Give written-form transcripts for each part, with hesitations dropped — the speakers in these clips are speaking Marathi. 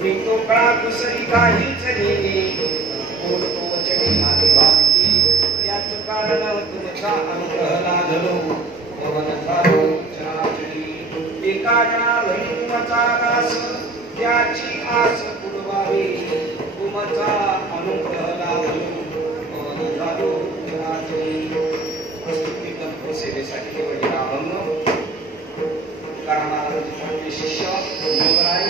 तो काळ कुसरी काहीच नेली बोलतो वचने माझे भावती त्याच कारण तुमचा अनुग्रह लाभलो पवन झालो चराचरी एका जनाचा दास त्याची आस पुरवावी तुमचा अनुग्रह लाभलो पवन झालो चराचरी प्रस्तुती तंत्र सेवेसाठी वडील अभंग महाराजांचे शिष्य मोगराय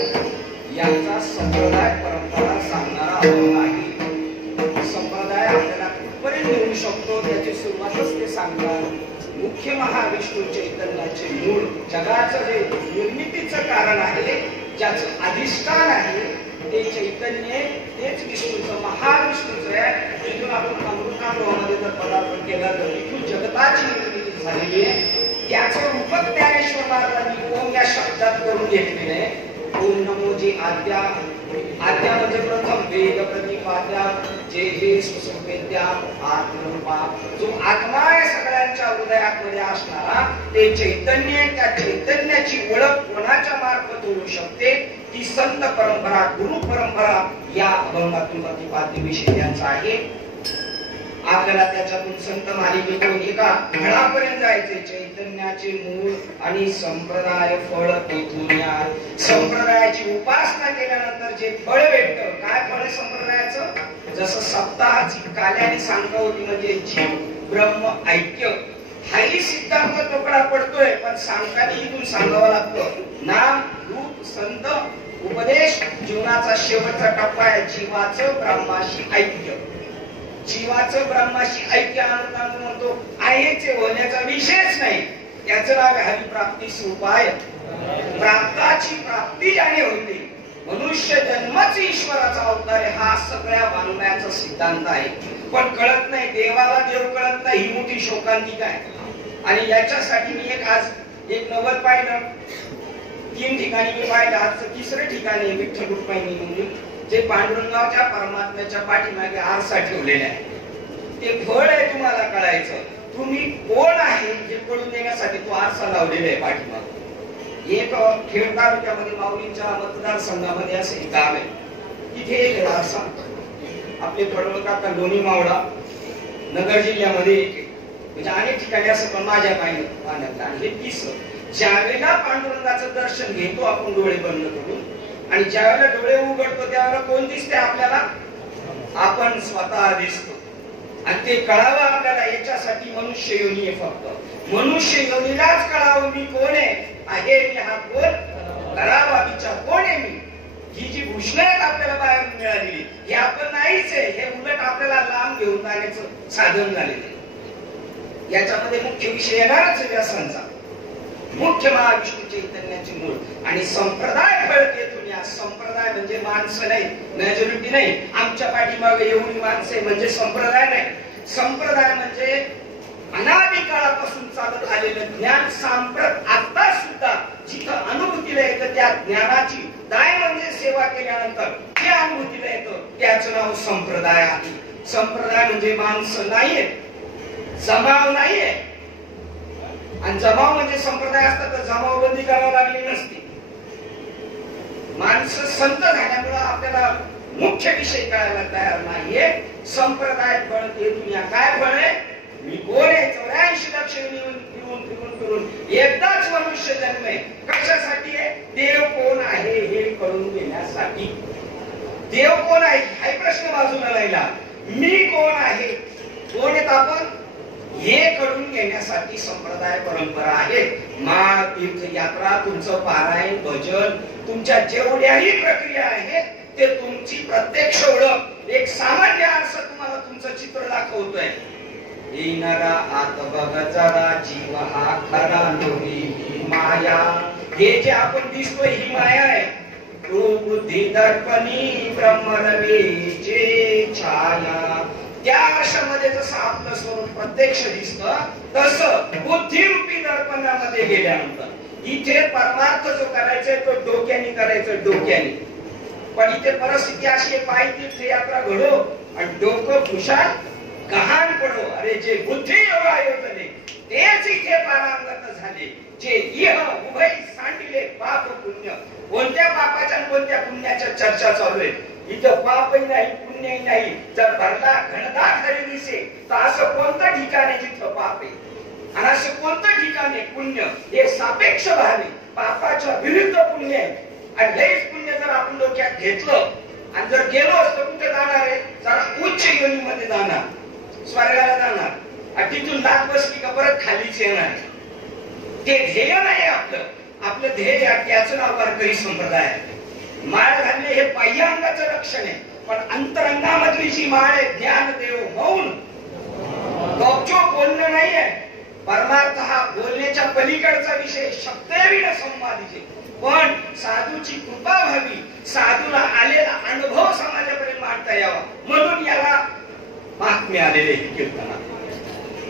यांचा संप्रदाय परंपरा सांगणारा अभंग आहे. संप्रदाय आपल्याला कुठपर्यंत मिळू शकतो त्याची सुरुवातच ते सांगतात. मुख्य महाविष्णू चैतन्याचे मूळ जगाचं जे निर्मितीचं कारण आहे ज्याचं अधिष्ठान आहे ते चैतन्य तेच विष्णूचं महाविष्णूचं आहे. तिथून आपण अमृतानुभवामध्ये जर पदार्पण केला तर तिथून जगताची निर्मिती झालेली आहे. त्याचं रूपक ज्ञानेश्वर महाराजांनी ओम या शब्दात करून घेतलेले आहे. ओम नमो जी आद्या आद्या म्हणजे प्रथम वेद प्रतिपाद्या जे जे सुसंवेद्या आत्मरूपा जो आत्मा आहे सगळ्यांच्या हृदयामध्ये असणारा ते चैतन्य त्या चैतन्याची ओळख कोणाच्या मार्फत होऊ शकते ती संत परंपरा गुरु परंपरा या अभंगातून प्रतिपाद्य विषय त्यांचा आहे. आपल्याला त्याच्यातून संत मालिकेतून एका घडापर्यंत जायचे. चैतन्याचे मूळ आणि संप्रदाय फळ तेथून या संप्रदायाची उपासना केल्यानंतर जे फळ भेटतं काय फळ संप्रदायाचं जसं सप्ताहाची काल्याने सांगता होती म्हणजे जीव ब्रह्म ऐक्य हाही सिद्धांत तोकडा पडतोय पण सांगताना इथून सांगावं लागतं नाम रूप संत उपदेश जीवनाचा शेवटचा टप्पा आहे जीवाचं ब्रह्माशी ऐक्य. जीवाचं ब्रह्माशी ऐक्य आनंदाने म्हणतो आहेचे होण्याचा विषयच नाही. त्याचं नाव आहे हरिप्राप्तीस उपाय. प्राप्ताची प्राप्ती ज्याने होते मनुष्य जन्मच ईश्वराचा अवतार आहे हा सगळ्या वाङ्मयाचा सिद्धांत आहे. पण कळत नाही देवाला देव कळत नाही ही मोठी शोकांतिका आहे. आणि याच्यासाठी मी एक नवल पाहिलं 3 ठिकाणी मी पाहिलं. आजचं तिसरं ठिकाण आहे विठ्ठल रुक्मिणी मंदिर जे पांडुरंगाच्या परमात्म्याच्या पाठीमागे आरसा ठेवलेला आहे. ते फळ आहे तुम्हाला कळायचं तुम्ही कोण आहे हे कळून देण्यासाठी तो आरसा लावलेला आहे पाठीमागे. एक खेड तालुक्यामध्ये माऊलींच्या मतदारसंघामध्ये असं एक गाव आहे तिथे एक आरसा आपले पडवळकाका लोणी मावळा नगर जिल्ह्यामध्ये एक म्हणजे अनेक ठिकाणी असं पण माझ्या पाण्यात आणि हे तिसरं ज्यावेळेला पांडुरंगाचं दर्शन घेतो आपण डोळे बंद करून आणि ज्यावेळेला डोळे उघडतो त्यावेळेला कोण दिसते आपल्याला आपण स्वतः दिसतो. आणि ते कळावं आपल्याला याच्यासाठी मनुष्य योनी आहे. फक्त मनुष्य योनीलाच कळावं मी कोण आहे मी हा कोण करावा विचार कोण आहे मी. ही जी भूषण आहेत आपल्याला बाहेर मिळालेली हे आपण नाहीच आहे. हे उलट आपल्याला लांब घेऊन जाण्याचं साधन झालेलं आहे. याच्यामध्ये मुख्य विषय येणारच व्यासांचा मुख्य महाविष्णू चैतन्याचे मूळ आणि संप्रदाय फळते दुनिया. संप्रदाय म्हणजे माणसं नाही मेजॉरिटी नाही आमच्या पाठीमागे एवढी माणसे म्हणजे संप्रदाय नाही. संप्रदाय म्हणजे अनादी काळापासून चालत आलेलं ज्ञान सांप्रत आता सुद्धा जिथं अनुभूतीला येतं त्या ज्ञानाची दाय म्हणजे सेवा केल्यानंतर ते अनुभूतीला येतं त्याचं नाव संप्रदाय आहे. संप्रदाय म्हणजे माणसं नाहीये जमाव नाहीये. आणि जमाव म्हणजे संप्रदाय असतात तर जमावबंदी करावी लागली नसती. माणसं संत झाल्यामुळे आपल्याला मुख्य विषय कळायला तयार नाहीये. संप्रदाय फळ ते दुनिया काय फळ आहे मी कोण आहे. 84 लक्ष फिरून एकदाच मनुष्य जन्म आहे. कशासाठी आहे देव कोण आहे हे कळून घेण्यासाठी. देव कोण आहे हा प्रश्न बाजूला राहिला. मी कोण आहे कोण आहेत आपण हे कळून घेण्यासाठी संप्रदाय परंपरा आहे. माळ तीर्थयात्रा तुमचं पारायण भजन तुमच्या जेवढ्याही प्रक्रिया आहेत ते तुमची प्रत्यक्ष ओळख एक सामान्य आरसा तुम्हाला तुमचं चित्र दाखवतोय. येणारा आत बघ जरा जीव हा खरा नव्हे माया. हे जे आपण दिसतोय ही माया आहे. तो बुद्धी दर्पणी ब्रह्मरवेचे छाया. त्या आरशामध्ये जसं आपलं स्वरूप प्रत्यक्ष दिसतं तसं बुद्धिरूपी दर्पणामध्ये गेल्यानंतर इथे परमार्थ जो करायचा तो डोक्याने करायचं डोक्याने. पण इथे परिस्थिती अशी पाय तीर्थयात्रा घडो आणि डोकं खुशाल गहाण पडो. अरे जे बुद्धी योग आयोजने तेच इथे पारांगत झाले जे इह उभय सांडले केले पाप पुण्य. कोणत्या पापाच्या आणि कोणत्या पुण्याच्या चर्चा चालू आहे? इथं पापही नाही पुण्यही नाही. जर भरला घनदाट जरी दिसे तर असं कोणतं ठिकाण आहे जिथं पाप आहे आणि असं कोणतं ठिकाण आहे पुण्य? हे सापेक्ष भाव आहे. पापाच्या विरुद्ध पुण्य आहे. आणि हेच पुण्य जर आपण डोक्यात घेतलं आणि जर गेलो असतो कुठे जाणार आहे? जरा उच्च योनीमध्ये जाणार, स्वर्गाला जाणार. आणि तिथून लाट बसली का परत खालीच येणार. ते ध्येय नाही आपलं. आपलं ध्येय त्याचं नाव वारकरी संप्रदाय आहे. माळ घालणे हे बाह्यांगाचं लक्षण आहे, पण अंतरंगामधली जी माळ आहे ज्ञान देव मौन गपचूप बोलणं नाहीये. परमार्थ हा बोलण्याच्या पलीकडचा विषय. शब्देविण संवादिजे. पण साधूची कृपा व्हावी, साधूला आलेला अनुभव समाजापर्यंत मांडता यावा म्हणून याला महात्मे आलेले कीर्तनात.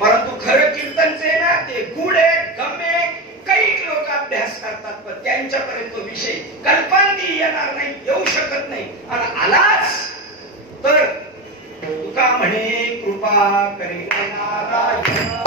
परंतु खरं कीर्तनचे ना ते गुढ आहे, गमे. काही लोक अभ्यास करतात पण त्यांच्यापर्यंत तो विषय कल्पनाही येणार नाही, येऊ शकत नाही. आणि आलाच तर तुका म्हणे कृपा करी नारायण.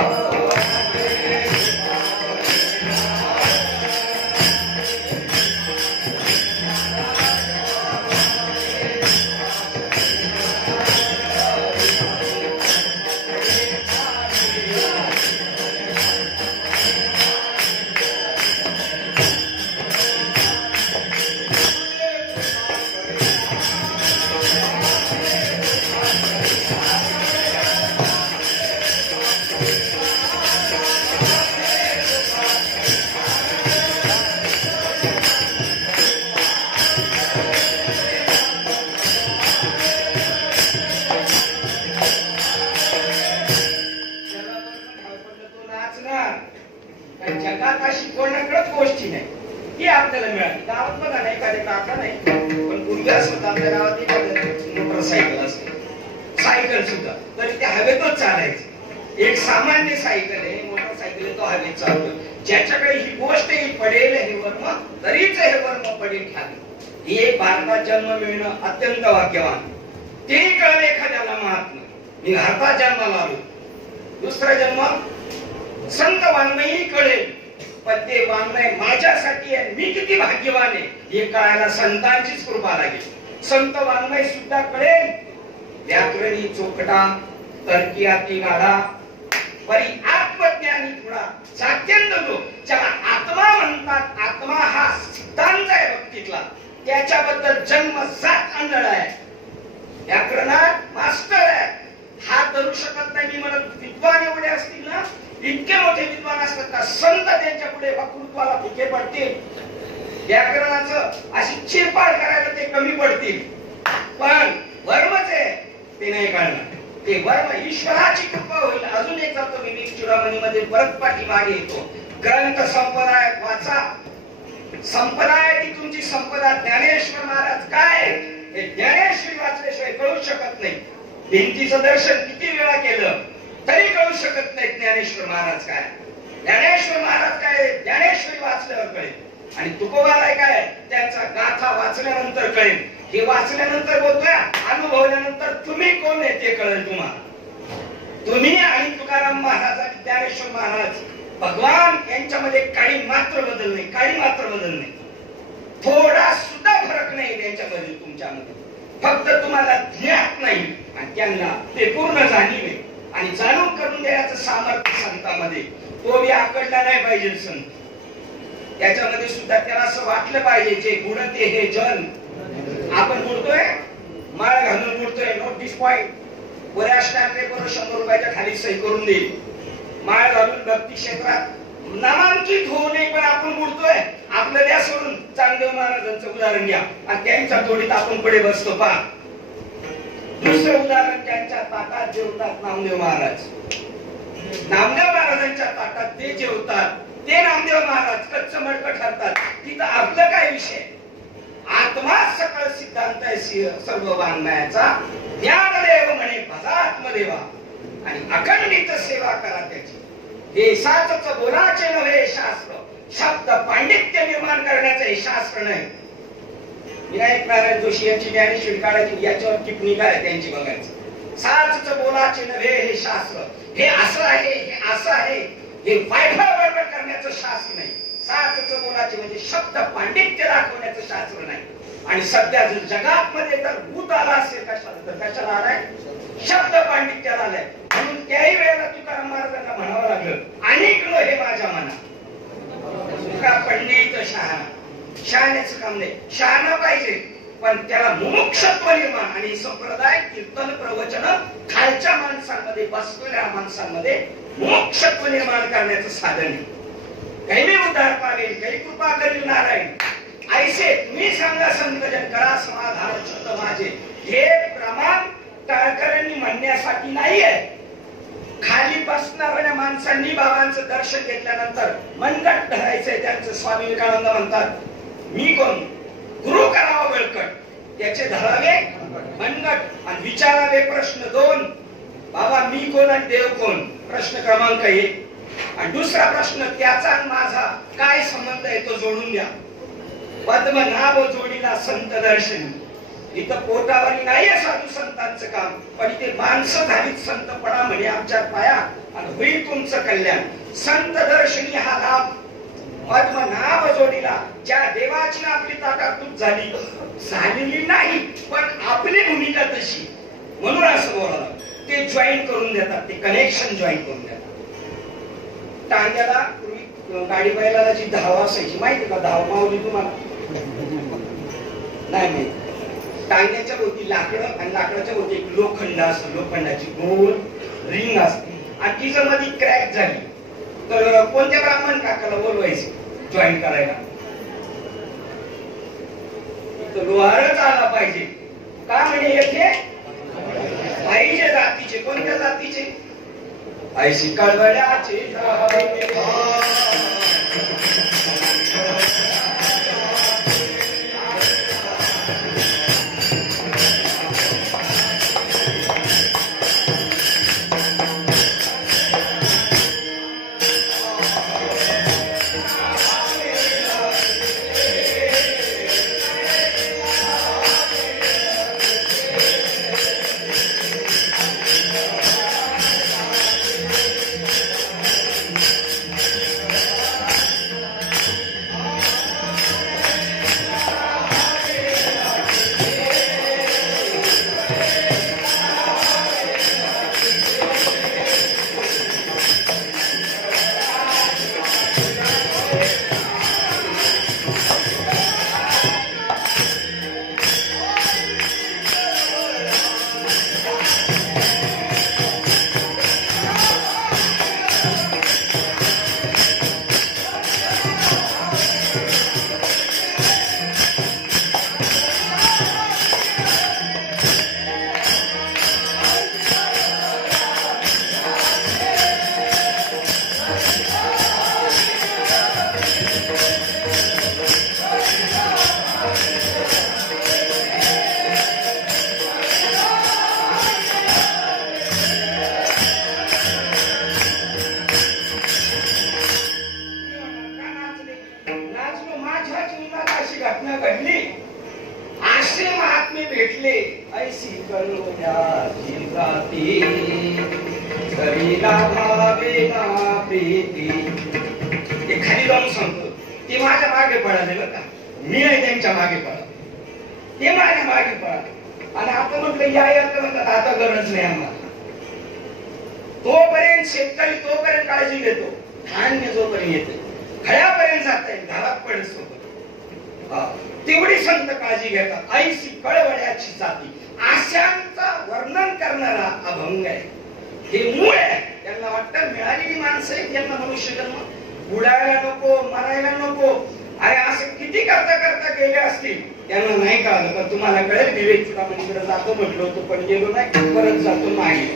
जगात अशी कोणाकडेच गोष्टी नाही ही आपल्याला मिळाली. गावात बघा नाही एखाद्या काका नाही, पण पूर्वी असं होतं आपल्या गावात एखाद्या मोटरसायकल असते, सायकल सुद्धा, तरी ते हवेतच चालायचं. एक सामान्य सायकल आहे, मोटरसायकल आहे, तो हवेत चालतो. ज्याच्याकडे ही गोष्ट ही पडेल हे वर्म, तरीच हे वर्म पडेल खाली. ही एक भारतात जन्म मिळणं अत्यंत भाग्यवान. ते कळलं एखाद्याला महात्मा. मी भारतात जन्माला आलो. दुसरा जन्म संत वाङ्मयही कळेल, पण ते वाङ्मय माझ्यासाठी आहे. मी किती भाग्यवान आहे हे कळायला संतांचीच कृपा लागेल. संत वाङ्मय सुद्धा कळेल. व्याकरणी चोखटा, तर्कियाती गाढा, परी आत्मज्ञानी थोडा सात्यंत जो ज्याला आत्मा म्हणतात. आत्मा हा सिद्धांत आहे भक्तीतला, त्याच्याबद्दल जन्मजात आंधळ आहे. व्याकरणात मास्टर आहे. हा धरू शकत नाही. मी म्हणत विद्वान एवढे असतील ना, इतके मोठे विद्वान असतात का संत त्यांच्या पुढे वक्तृत्वाला फिके पडतील. व्याकरणाचं अशी चिरपाड करायला ते कमी पडतील. पण वर्मच आहे ते नाही कळणार. ते वर्म ईश्वराची कृपा होईल. अजून एक जातो विवेक चुडामणी मध्ये परत पाठीमागे येतो. ग्रंथ संपदा वाचा. संपदा आहे ती तुमची संपदा. ज्ञानेश्वर महाराज काय हे ज्ञानेश्वरी वाचल्याशिवाय कळू शकत नाही. भिंतीचं दर्शन किती वेळा केलं तरी कळू शकत नाही ज्ञानेश्वर महाराज काय. ज्ञानेश्वर महाराज काय ज्ञानेश्वरी वाचल्यावर कळेल. आणि तुकोबाराय काय त्यांचा गाथा वाचल्यानंतर कळेल. हे वाचल्यानंतर बोलतोय, अनुभवल्यानंतर तुम्ही कोण आहे ते कळेल तुम्हाला. तुम्ही आणि तुकाराम महाराज आणि ज्ञानेश्वर महाराज भगवान यांच्यामध्ये काही मात्र बदल नाही. काही मात्र बदल नाही. थोडा सुद्धा फरक नाही त्यांच्यामध्ये तुमच्यामध्ये. फक्त तुम्हाला ज्ञात नाही आणि त्यांना ते पूर्ण जाणीव आहे. आणि जाणून करून देण्याचं सामर्थ्य संतांमध्ये. तो बी आकडला नाही पाहिजे संत. त्याच्यामध्ये सुद्धा त्याला असं वाटलं पाहिजे जे बुडते हे जल. आपण बुडतोय, माळ घालून बुडतोय. नोटीस पॉइंट बऱ्या स्टॅम्पे बरोबर 100 रुपयाच्या खाली सही करून देईल. माळ घालून भक्ती क्षेत्रात नामांकित होऊ नये पण आपण बुडतोय. आपलं द्या सोडून चांगदेव महाराजांचं उदाहरण घ्या आणि त्यांच्या जोडीत आपण पुढे बसतो. पहा दुसरं उदाहरण, त्यांच्या ताटात जेवतात नामदेव महाराज. नामदेव महाराजांच्या ताटात ते जेवतात. ते नामदेव महाराज कच्च मडकं ठरतात. तिथं आपलं काय विषय? आत्मा सकळ सिद्धांत आहे सर्व वाङ्मयाचा. ज्ञानदेव म्हणे भजात्मदेवा आणि अखंडित सेवा करा त्याची. हे साचच बोलाचे नव्हे शास्त्र. शब्द पांडित्य निर्माण करण्याचं हे शास्त्र नाही. विनायक नारायण जोशी यांची ज्ञानेश्वरी काढायची, याच्यावर टिप्पणी काय त्यांची बघायचं. साचच बोलाचे नव्हे हे शास्त्र. हे असं आहे, हे असं आहे, हे वायफळ बडबड करण्याचं शास्त्र नाही. साचच बोलाचे म्हणजे शब्द पांडित्य दाखवण्याचं शास्त्र नाही. आणि सध्या जर जगात मध्ये तर भूत आला असेल कशाला तर कशाला आलाय, शब्द पांडित्याला आलाय. म्हणून त्याही वेळेला तुकाराम महाराजांना म्हणावं लागलं, अनेकलो हे माझ्या मना तुका पंडित शहाणा. शहाण्याचं काम नाही, शहाणा पाहिजे पण त्याला मुमुक्षत्व निर्माण. आणि संप्रदाय कीर्तन प्रवचन खालच्या माणसांमध्ये बसलेल्या माणसांमध्ये मुमुक्षत्व निर्माण करण्याचं साधन आहे. काही उद्धार पावेल, काही कृपा करील नारायण. ऐसे तुम्ही सांगा संतजन करा समाधान शब्द माझे. हे प्रमाण टाळकरांनी म्हणण्यासाठी नाही आहे. खाली बसणाऱ्या माणसांनी बाबांचं दर्शन घेतल्यानंतर मनगट धरायचंय त्यांचं. स्वामी विवेकानंद म्हणतात, मी कोण, गुरु करावा बळकट, त्याचे धरावे मनगट आणि विचारावे प्रश्न दोन. बाबा मी कोण आणि देव कोण, प्रश्न क्रमांक 1. आणि दुसरा प्रश्न, त्याचा आणि माझा काय संबंध आहे तो जोडून द्या. पद्मनाभ जोडीला संत दर्शनी. इथं पोटावरी नाहीये साधू संतांचं काम, पण इथे माणसं झालीत संत पडा म्हणे आमच्या पाया आणि होईल तुमचं कल्याण. संत दर्शनी हा लाभ पद्मनाभ जोडीला. ज्या देवाची आपली ताकातूक झालेली नाही, पण आपली भूमिका तशी, म्हणून असं बोलावं. ते जॉईन करून देतात, ते कनेक्शन जॉईन करून देतात. टांग्याला पूर्वी गाडी बैलाला जी धाव असायची माहिती का, धाव मावली तुम्हाला नाही माहिती. टांग्याच्या भोवती लाकडं आणि लाकडाच्या भोवती एक लोखंड असतं, लोखंडाची गोल रिंग असते. आणि ती जर मध्ये क्रॅक झाली तर कोणत्या ब्राह्मण काकाला बोलवायचं जॉईन करायला. लोहारच आला पाहिजे का म्हणे येथे पाहिजे जातीचे. कोणत्या जातीचे, ऐशी कळवळ्याचे. खाली जाऊन सांगतो, ते माझ्या मागे पळाले बरं का, मी नाही त्यांच्या मागे पळा, ते माझ्या मागे पळा. आणि आपण म्हटलं या म्हणतात आता गरज नाही आम्हाला. तोपर्यंत शेतकरी तोपर्यंत काळजी घेतो, धान्य जोपर्यंत येते खळ्यापर्यंत जात आहे, घरात पडत तेवढी संत काळजी घेतात. ऐशी कळवळ्याची जाती आशांचा वर्णन करणारा अभंग आहे. हे मूळ आहे. त्यांना वाटतं मिळालेली माणसं आहे, त्यांना मनुष्य जन्म बुडायला नको, मरायला नको. अरे असं किती करता करता गेले असतील, त्यांना नाही कळलं. पण तुम्हाला कळेल, विवेक चुडामणीकडे जातो म्हटलं होतं पण गेलो नाही, परत जातो नाही.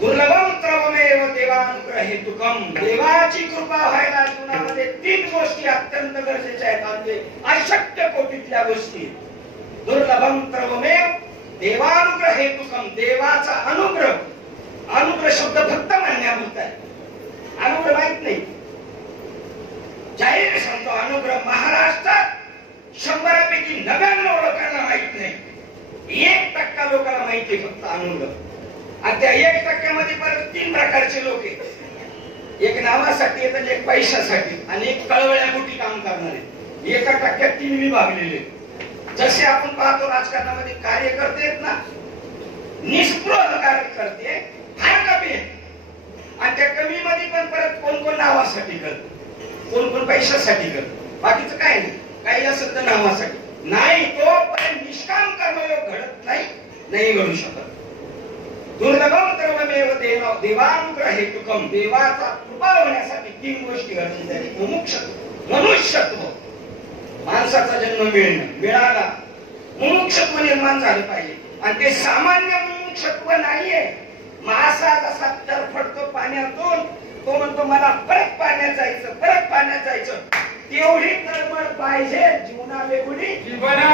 दुर्लभम त्रवमेव देवानुग्रह हेतुकम. देवाची कृपा व्हायला जीवनामध्ये 3 गोष्टी अत्यंत गरजेच्या आहेत. म्हणजे अशक्य कोटीतल्या गोष्टी. दुर्लभम त्रवमेव देवानुग्रह हेतुकम. देवाचा अनुग्रह. अनुग्रह शब्द फक्त म्हणण्यापुरता आहे, अनुग्रह माहित नाही. जाहीर सांगतो, अनुग्रह महाराष्ट्रात 100पैकी 99 लोकांना माहित नाही. 1% लोकांना माहिती फक्त अनुग्रह. आणि त्या 1% मध्ये परत 3 प्रकारचे लोक आहेत. एक नावासाठी येतात, एक पैशासाठी आणि एक कळवळ्या गोटी काम करणारे. एका टक्क्यात तीन विभागलेले. जसे आपण पाहतो राजकारणामध्ये कार्यकर्ते आहेत ना, निष्पृह कार्यकर्ते फार कमी आहेत. आणि त्या कमी मध्ये पण परत कोण कोण नावासाठी करत, कोण कोण पैशासाठी करत, बाकीचं काय नाही. काही असं तर नावासाठी नाही, तोपर्यंत निष्काम कर्मयोग घडत नाही, नाही घडू शकत. दुर्लभम कर्ममेव देवानुग्रह हेतुकम. देवाचा कृपा होण्यासाठी तीन गोष्टी गरजेच्या आहेत. मुमुक्षत्व, मनुष्यत्व, माणसाचा जन्म मिळाला, मुमुक्षत्व निर्माण झाले पाहिजे. आणि ते सामान्य मुमुक्षत्व नाहीये. मासा जसा तरफडतो पाण्यातून, तो म्हणतो मला परत पाण्यात जायचं, परत पाण्यात जायचं. तेवढी तळमळ पाहिजे जीवना वेगळी जीवना.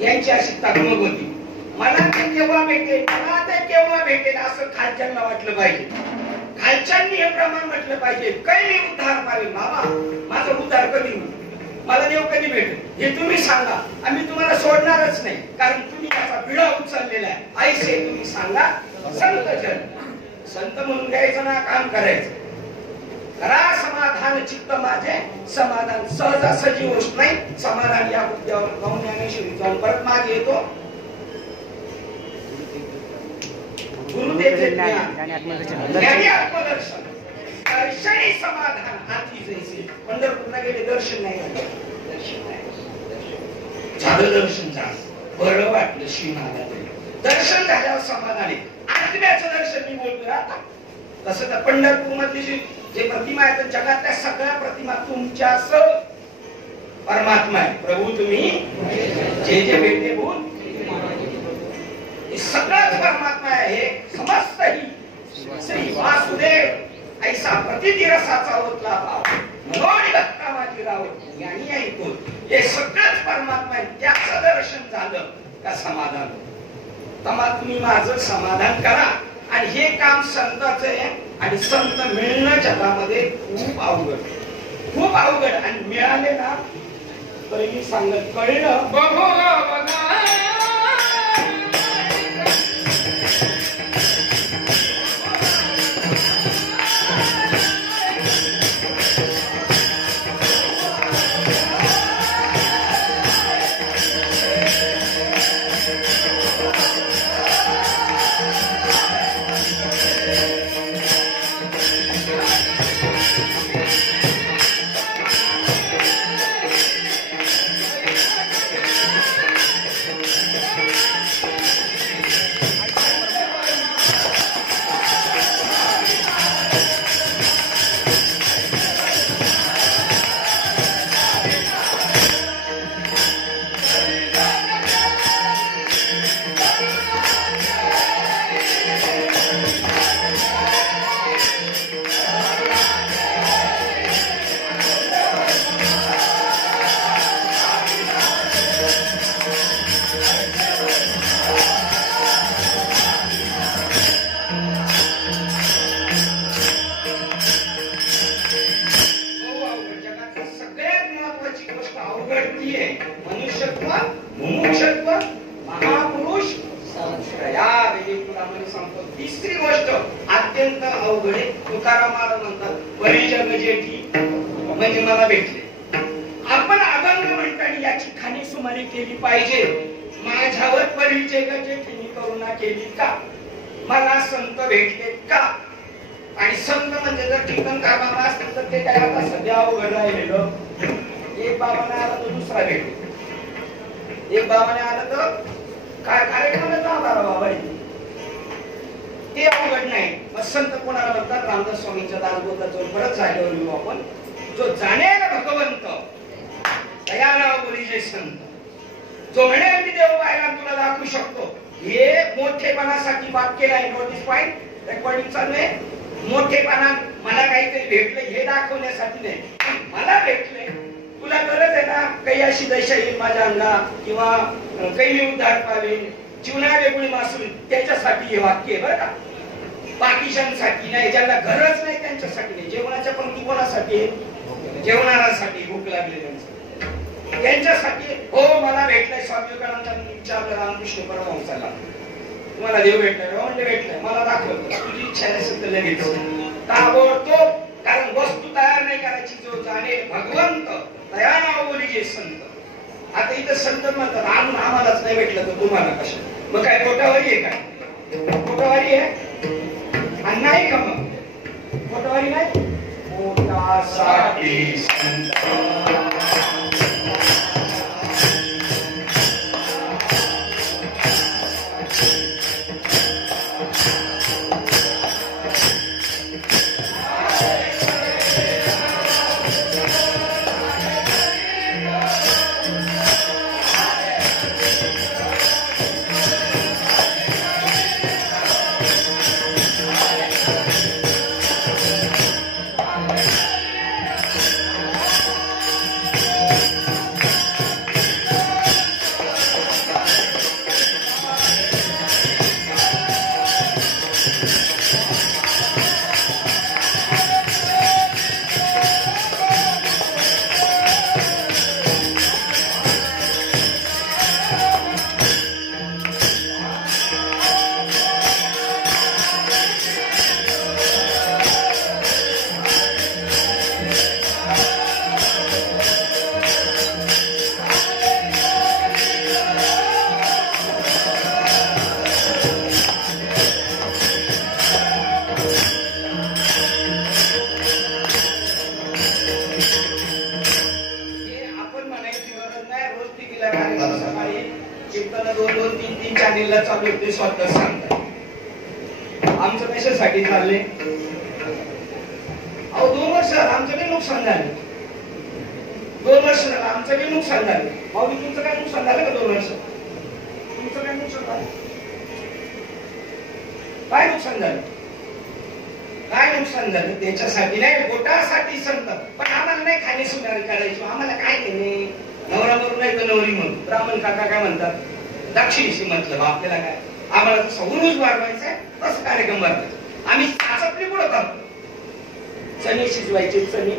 यांची अशी तकमक होती, मला ते केव्हा भेटेल, मला ते केव्हा भेटेल असं खालच्यांना वाटलं पाहिजे. खालच्यांनी हे प्रमाण म्हटलं पाहिजे, काही उद्धार पाहिजे. बाबा माझा उद्धार कधी होईल, मला देव कधी भेटेल हे तुम्ही सांगा, आम्ही तुम्हाला सोडणारच नाही. कारण तुम्ही याचा विडा उचललेला आहे. ऐसे तुम्ही सांगा संत जन. संत म्हणून द्यायचं ना, काम करायचं. करा समाधान चित्त माझे, समाधान सहजासहजी गोष्ट नाही. समाधान या मुद्द्यावर ज्ञानेश्वरी जाऊन परत मागे येतो. गुरुदेवचे ज्ञान, आत्मदर्शन, दर्शनी समाधान हाती जैसे. पंढरपूरला गेले, दर्शन नाही झालं, दर्शन नाही झालं, दर्शन झालं, बरं वाटलं. श्री महाराज दर्शन झाल्यावर समाधान आहे. आत्म्याचं दर्शन मी बोलतोय आता. तसं तर पंढरपूर मधली जे प्रतिमा आहेत जगातल्या सगळ्या प्रतिमा तुमच्या परमात्मा आहे. प्रभू तुम्ही जे जे भेटले बोल, हे सगळंच परमात्मा आहे. हे समस्त ही श्री वासुदेव ऐसा प्रतिती रसाचा ओतला भाव, मनोनी भक्ता माझी राव यांनी ऐकून हे सगळंच परमात्मा आहे. त्याचं दर्शन झालं का समाधान. तमा तुम्ही माझं समाधान करा. आणि हे काम संताचं आहे. आणि संत मिळणं जगामध्ये खूप अवघड, खूप अवघड. आणि मिळाले ना तर मी सांगत कळलं भेटली म्हणजे मला भेटले. आपण अभंग म्हणताना याची खाणीसुमारी केली पाहिजे. माझ्यावर परीचे गजे तिने करुणा केली का, मला संत भेटले का. आणि संत म्हणजे जर कीर्तनकार बाबा असतील तर ते काय आता सध्या अवघड राहिलेलं. एक बाबाने आला तर दुसरा भेटतो, एक बाबाने आला तर काय कार्यक्रमाला जाणार बाबा, ते अवघड नाही. मग संत कोणाला म्हणतात, रामदास स्वामींच्या दासबोधाचं परत झाल्यावर येऊ आपण. जो जाणेल भगवंत दयाळा बोलीचे संत, जो म्हणेल मी देव पाहिला तुला दाखवू शकतो. हे मोठेपणासाठी वाक्य नाही. नोटीस पॉइंट, रेकॉर्डिंग चालू आहे. मोठेपणा मला काहीतरी भेटलं हे दाखवण्यासाठी नाही. मला भेटले, तुला गरज आहे ना काही अशी दशा येईल माझ्या अंगा किंवा काही मी उद्धार पावेल, जीवना वेगळी मासूल, त्याच्यासाठी हे वाक्य आहे बरं का. बाकीच्यांसाठी नाही, ज्यांना गरज नाही त्यांच्यासाठी नाही. जेवणाच्या पंक्ती कोणासाठी आहे? जेवणाऱ्यांसाठी, भूक लागलेल्यांसाठी, त्यांच्यासाठी. हो मला भेटलाय. स्वामी विवेकानंदांनी विचारलं रामकृष्ण परमहंसाला, तुम्हाला देव भेटलाय? म्हणजे भेटलाय, मला दाखवतो. तुझी इच्छा नसेल तर लगेच ताबडतोब, कारण वस्तू तयार नाही करायची. जो जाणे भगवंत दयाळा बोलीचे संत. आता इथं संत म्हणतात आम्हालाच नाही भेटलं तर तुम्हाला कशा, मग काय पोटावारी आहे काय? पोटावारी आहे आणि नाही का मग पोटावारी नाही. पोटासाठी संत आमचं कशासाठी चालले. अहो 2 वर्ष आमचं बी नुकसान झालं. 2 वर्ष झालं आमचं बी नुकसान झालं. माऊली तुमचं काय नुकसान झालं का? 2 वर्ष तुमचं काय नुकसान झालं? काय नुकसान झालं? काय नुकसान झालं? त्याच्यासाठी नाही, पोटासाठी संत. पण आम्हाला नाही खाणे सुधारी करायची. आम्हाला काय केले, नवरा मरून नाही तर नवरी म्हणून. ब्राह्मण काका काय म्हणतात, दक्षिणशी मतलब आपल्याला काय, आम्हाला सौरूज वाढवायचा आहे तसं कार्यक्रम भरवायचा. आम्ही चाचपणी पुढे करतो. चणे शिजवायचे, चणे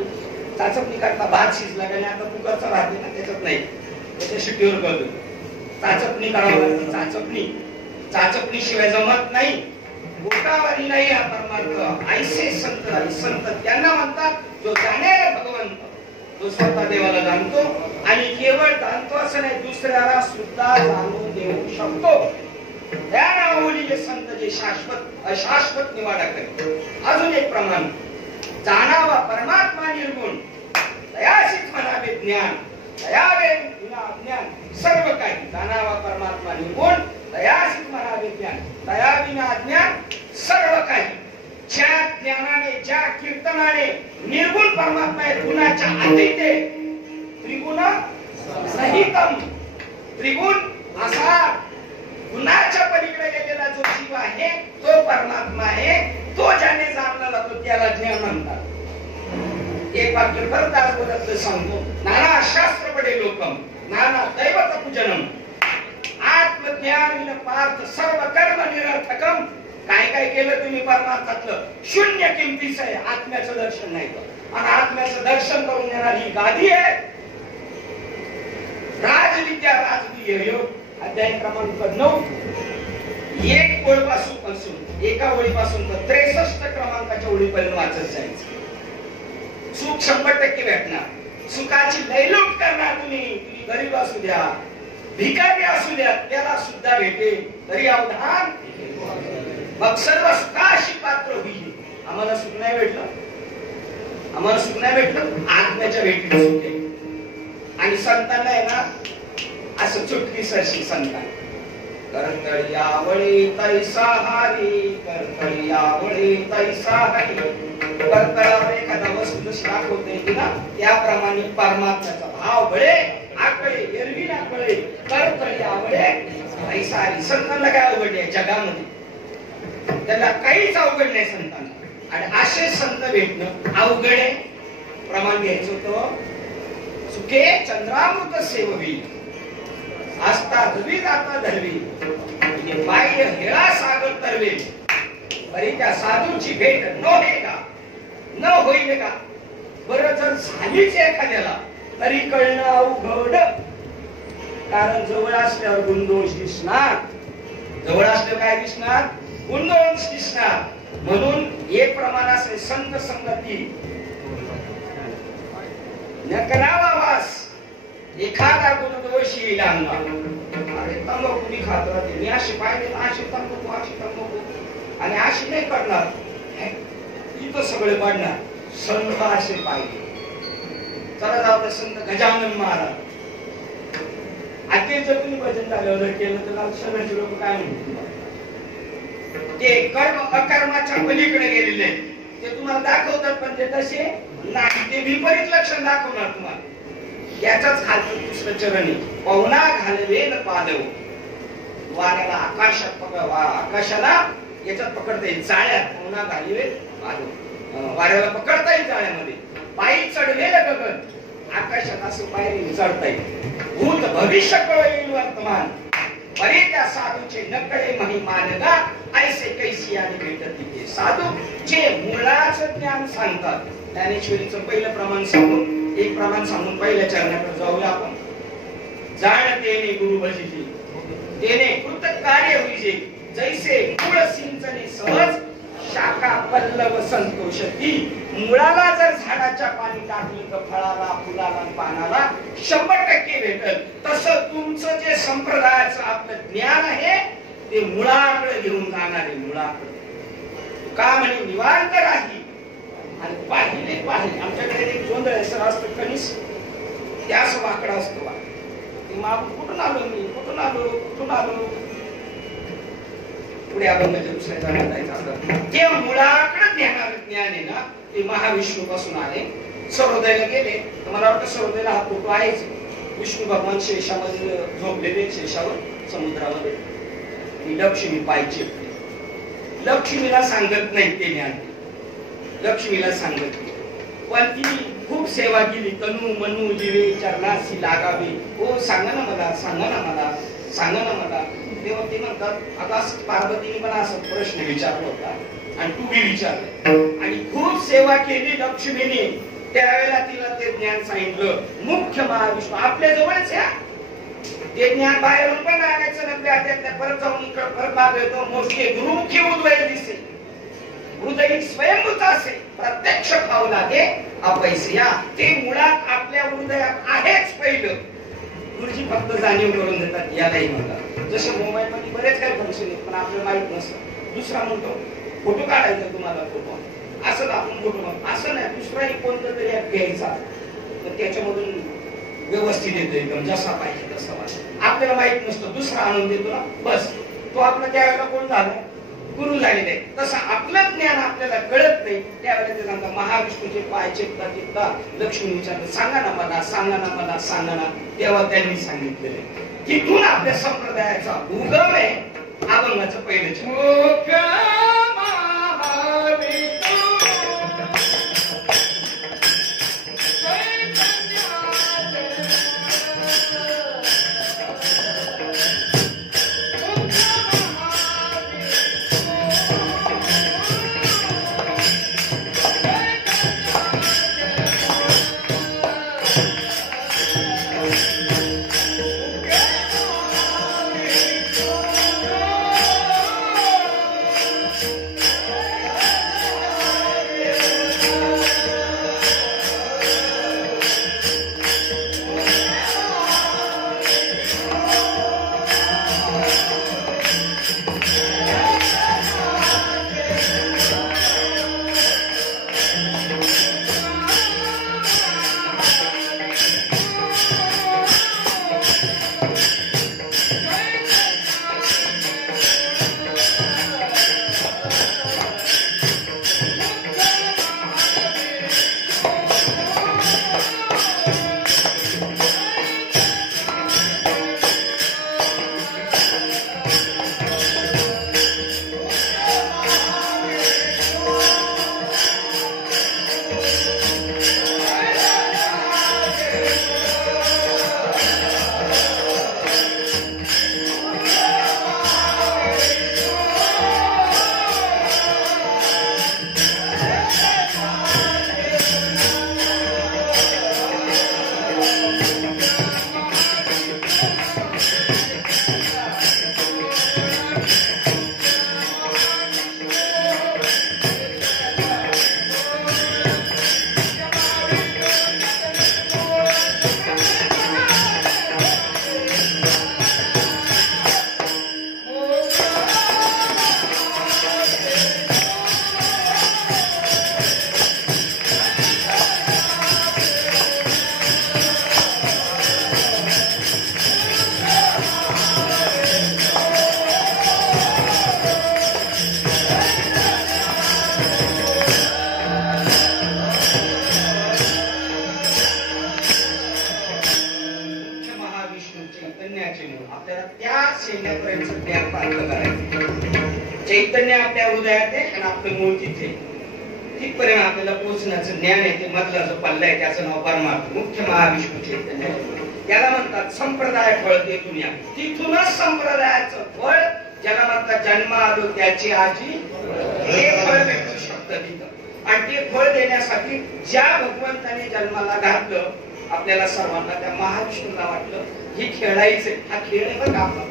चाचपणी करता. भात शिजला का नाही, आता कुकरचा भात आहे ना त्याच्यात नाही, त्याच्या शिट्टीवर करतो. चाचपणी करावं लागते. चाचपणी, चाचपणी शिवाय जमत नाही. गोटावारी नाही हा परमार्थ. ऐसे संत, संत त्यांना म्हणतात जो जाणेल भगवंत, जो स्वतः देवाला जाणतो आणि केवळ जाणतो असं नाही, दुसऱ्याला सुद्धा जाणून देऊ शकतो. त्या नावावरील संत जे शाश्वत अशाश्वत निवाडा करते. अजून एक प्रमाण, जाणावा परमात्मा निर्गुण, दयाशीच म्हणावे ज्ञान, दयावे विना अज्ञान सर्व काही. जाणावा परमात्मा निर्गुण, दयाशीच म्हणावे ज्ञान, दया विना अज्ञान सर्व काही. ज्या ज्ञानाने, ज्या कीर्तनाने निर्गुण परमात्मा आहे, गुणाच्या अतीत आहे. त्रिगुण सहितम, त्रिगुण असा गुणाच्या पलीकडे गेलेला जो जीव आहे तो परमात्मा आहे. तो ज्याने जाणला जातो त्याला ज्ञान म्हणतात. एक वाक्य परत दासबोधातलं सांगतो. नाना शास्त्र पडे लोकम, नाना दैवत पूजनम, आत्मज्ञान विन पार्थ सर्व कर्म निरर्थकम. काय काय केलं तुम्ही परमार्थातलं शून्य किमतीच आहे. आत्म्याचं दर्शन नाही करत. आणि आत्म्याचं दर्शन करून देणारी ही गादी आहे. राजविद्या राजवीय योग अध्याय क्रमांक 9, 1 ओळीपासून एका ओळीपासून तर 63 क्रमांकाच्या ओळीपर्यंत वाचत जायचं. सुख 100% भेटणार. सुखाची लयलूट करणार तुम्ही गरीब असू द्या भिकारी असू द्या त्याला सुद्धा भेटेल तरी अवधान. मग सर्व सुखाशी पात्र होईल. आम्हाला सुख नाही भेटलं, आम्हाला सुख नाही भेटलं आत्म्याच्या भेटीत सुख आहे. आणि संतांना आहे ना असं चुटकी सरशी संतान करतळी आवळी तैसा हारी, करतळी आवळी तैसा हारी. करतळावर एखादा वस्तू जशी दाखवते की ना त्याप्रमाणे परमात्म्याचा भाव बळे आकळे एरवी ना कळे. करतळी आवळे तैसा हारी. संतांना काय अवघड आहे जगामध्ये, त्यांना काहीच अवघड नाही संतांना. आणि असे संत भेटणं अवघड आहे. प्रमाण घ्यायचं होतं सुखे चंद्रामृत सेववी आस्था धरवी जाता धरवी म्हणजे बाह्य हेळा सागर तरवे. बरी त्या साधूची भेट न होईल का. बरं जर झालीच एखाद्याला तरी कळणं अवघड. कारण जवळ असल्यावर गुणदोष दिसणार, जवळ असल्यावर काय दिसणार गुणदोष दिसणार. म्हणून एक प्रमाण असे संत संगती न करावा वास एखादा गुणदोष येईल अंगावर. अरे तंबाखू मी खात राहते मी अशी पाहिजे अशी तंबाखू आणि अशी नाही करणार इथं सगळे पडणार. संत असे पाहिजे. चला जाऊ संत गजानन महाराज आता जर तुम्ही भजन झाल्यावर केलं तर सगळ्यांचे लोक काय म्हणतील ते कर्म अकर्माच्या पलीकडे गेलेले ते तुम्हाला दाखवतात पण ते तसे नाही. ते विपरीत लक्षण दाखवणार तुम्हाला. याचाच खालचं दुसरं चरण आहे पवना घालवेल पादव. वाऱ्याला आकाशात आकाशाला याच्यात पकडता येईल जाळ्यात. पवना घालवेल पादव वाऱ्याला पकडता येईल जाळ्यामध्ये. पायी चढवेल गगन आकाशात असं पायरी चढता येईल. भूत भविष्य कळेल वर्तमान बरे त्या साधूचे नकळे महिमानगा ऐसे कैसी आणि भेटत तिथे. साधू जे मुळाचं ज्ञान सांगतात. ज्ञानेश्वरीचं पहिलं प्रमाण सांगून एक प्रमाण सांगून पहिल्या चरणाकडे जाऊया आपण. जाण तेने गुरु भजिते तेने कृत कार्य होईजे जैसे मूळ सिंचने सहज शाखा पल्लव संतोषती. मुळाला जर झाडाच्या पाणी टाकलं तर फळाला फुलाला पानाला 100% भेटल. तसं तुमचं जे संप्रदायाचं आपलं ज्ञान आहे ते मुळाकडे घेऊन जाणार आहे. मुळाकडे का म्हणे निवांत राही आणि पाहिले आमच्याकडे एक जोंधळ असं असतं कणीस त्या असं वाकडा असतो. ते मागून कुठून आलो पुढे आपण म्हणजे दुसऱ्या जाण्यात जायचं असतं. ते मुळाकडे ज्ञान आहे ना ते महाविष्णू पासून आले. सर्वोदयला गेले तर मला वाटतं सर्वोदयला हा फोटो आहेच. विष्णू भगवान शेषामध्ये झोपलेले शेषावर समुद्रामध्ये. लक्ष्मी पाहिजे लक्ष्मीला सांगत नाही ते ज्ञान. लक्ष्मीला सांगत पण तिने खूप सेवा केली. तनु मनु जीवे चरणाशी लागावे. हो सांगा ना मला सांगा ना मला सांगा ना मला. तेव्हा ते म्हणतात आता पार्वतीने पण असा प्रश्न विचारला होता आणि तू बी विचारलं आणि खूप सेवा केली लक्ष्मीने. त्यावेळेला तिला ते ज्ञान सांगितलं. मुख्य महाविष्णू आपल्या जवळच या ते ज्ञान बाहेरून पण आणायचं नव्हे. परत जाऊन इकडे परत मागवतो मोठे गुरुमुखी उद्वय दिसे हृदय स्वयंभूत असे प्रत्यक्ष खाऊ लागे अपैसिया. ते मुळात आपल्या हृदयात आहेच पहिलं. गुरुजी फक्त जाणीव करून देतात यालाही म्हणतात. जसे मोबाईल मध्ये बरेच काही फंक्शन आहेत पण आपल्याला माहित नसतं. दुसरा म्हणतो फोटो काढायचा तुम्हाला फोटो असं आपण फोटो असं नाही. दुसराही कोणता तरी ऍप घ्यायचा तर त्याच्यामधून व्यवस्थित येतो एकदम जसा पाहिजे तसा पाहिजे. आपल्याला माहित नसतं दुसरा आणून देतो ना बस तो आपला त्यावेळेला कोण झाला गुरु झालेले. तसं आपलं ज्ञान आपल्याला कळत नाही त्यावेळेला ते सांगतात महाविष्णूचे पाय चेपता चेपता लक्ष्मी विचारलं सांगा ना मला सांगा ना मला सांगा ना. तेव्हा त्यांनी सांगितलेले तिथून आपल्या संप्रदायाचा उगम आहे. अभंगाचं पहिलं चैतन्यापर्यंत ज्ञान प्राप्त करायचं. चैतन्य आपल्या हृदयात आहे आणि आपलं मूळ तिथे. तिथपर्यंत आपल्याला पोहोचण्याचं ज्ञान आहे. ते मधला जो पल्ला आहे त्याचं नाव परमात्मा मुख्य महाविष्णू चैतन्य. त्याला म्हणतात संप्रदाय फळ तेथून या. तिथूनच संप्रदायाचं फळ ज्याला म्हणतात जन्म आलो त्याची आजी हे फळ भेटू शकतं तिथं. आणि ते फळ देण्यासाठी ज्या भगवंताने जन्माला घातलं आपल्याला सर्वांना त्या महाविष्णूला वाटलं हे खेळायचंय. हा खेळ आहे बरं आपला.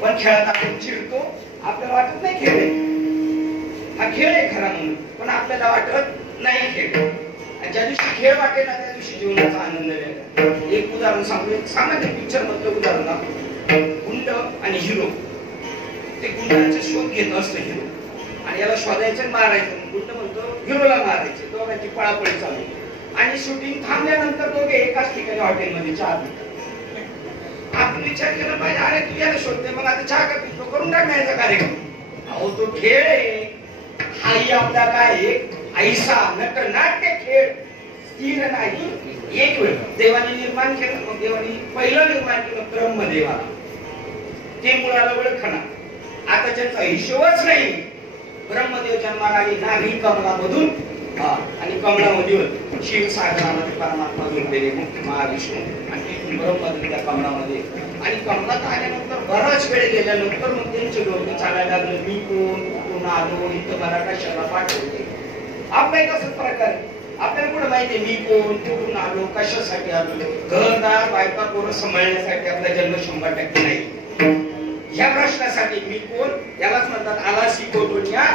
पण खेळात आपण चिडतो. आपल्याला वाटत नाही खेळ आहे हा खेळ आहे खरा म्हणून. पण आपल्याला वाटत नाही खेळ. आणि ज्या दिवशी खेळ वाटेल ना त्या दिवशी जीवनाचा आनंद वेगळा. एक उदाहरण सांगू. सामान्य पिक्चर मधलं उदाहरण दाखवतो. गुंड आणि हिरो. ते गुंडाचा शोध घेत असतो हिरो. आणि याला शोधायचं मारायचं. गुंड म्हणतो हिरोला मारायचे. दोघांची पळापळी चालू. आणि शूटिंग थांबल्यानंतर दोघे एकाच ठिकाणी हॉटेलमध्ये चहा पितात. आपण विचार केला पाहिजे अरे तू याला शोधते मग आता चहा का पितो करून टाकण्याचा कार्यक्रम. अहो तो खेळ आहे. हाही आपला काय ऐसा नट नाट्य खेळ स्थिर नाही. एक वेळ देवाने निर्माण केलं. मग देवाने पहिलं निर्माण केलं ब्रह्मदेवाला. ते मुलाला ओळखणार. आता ज्यांचा हिशोबच नाही. ब्रह्मदेव जन्माला आली नाभी कमलामधून आणि कमळामध्ये क्षीरसागरामध्ये परमात्मा झोपलेले मुख्य महाविष्णू. आणि तिथून ब्रह्मदेव त्या कमळामध्ये. आणि कमळात आल्यानंतर बराच वेळ गेल्यानंतर मग त्यांचे डोके चालायला लागले. मी कोण आलो इथं मला कशाला पाठवते. आपल्या तसंच प्रकार आपल्याला कुठं माहितीये मी कोण कुठून आलो कशासाठी आलो. घरदार बायका पोरं सांभाळण्यासाठी आपला जन्म 100% नाही. ह्या प्रश्नासाठी मी कोण यालाच म्हणतात आला शिकवतो या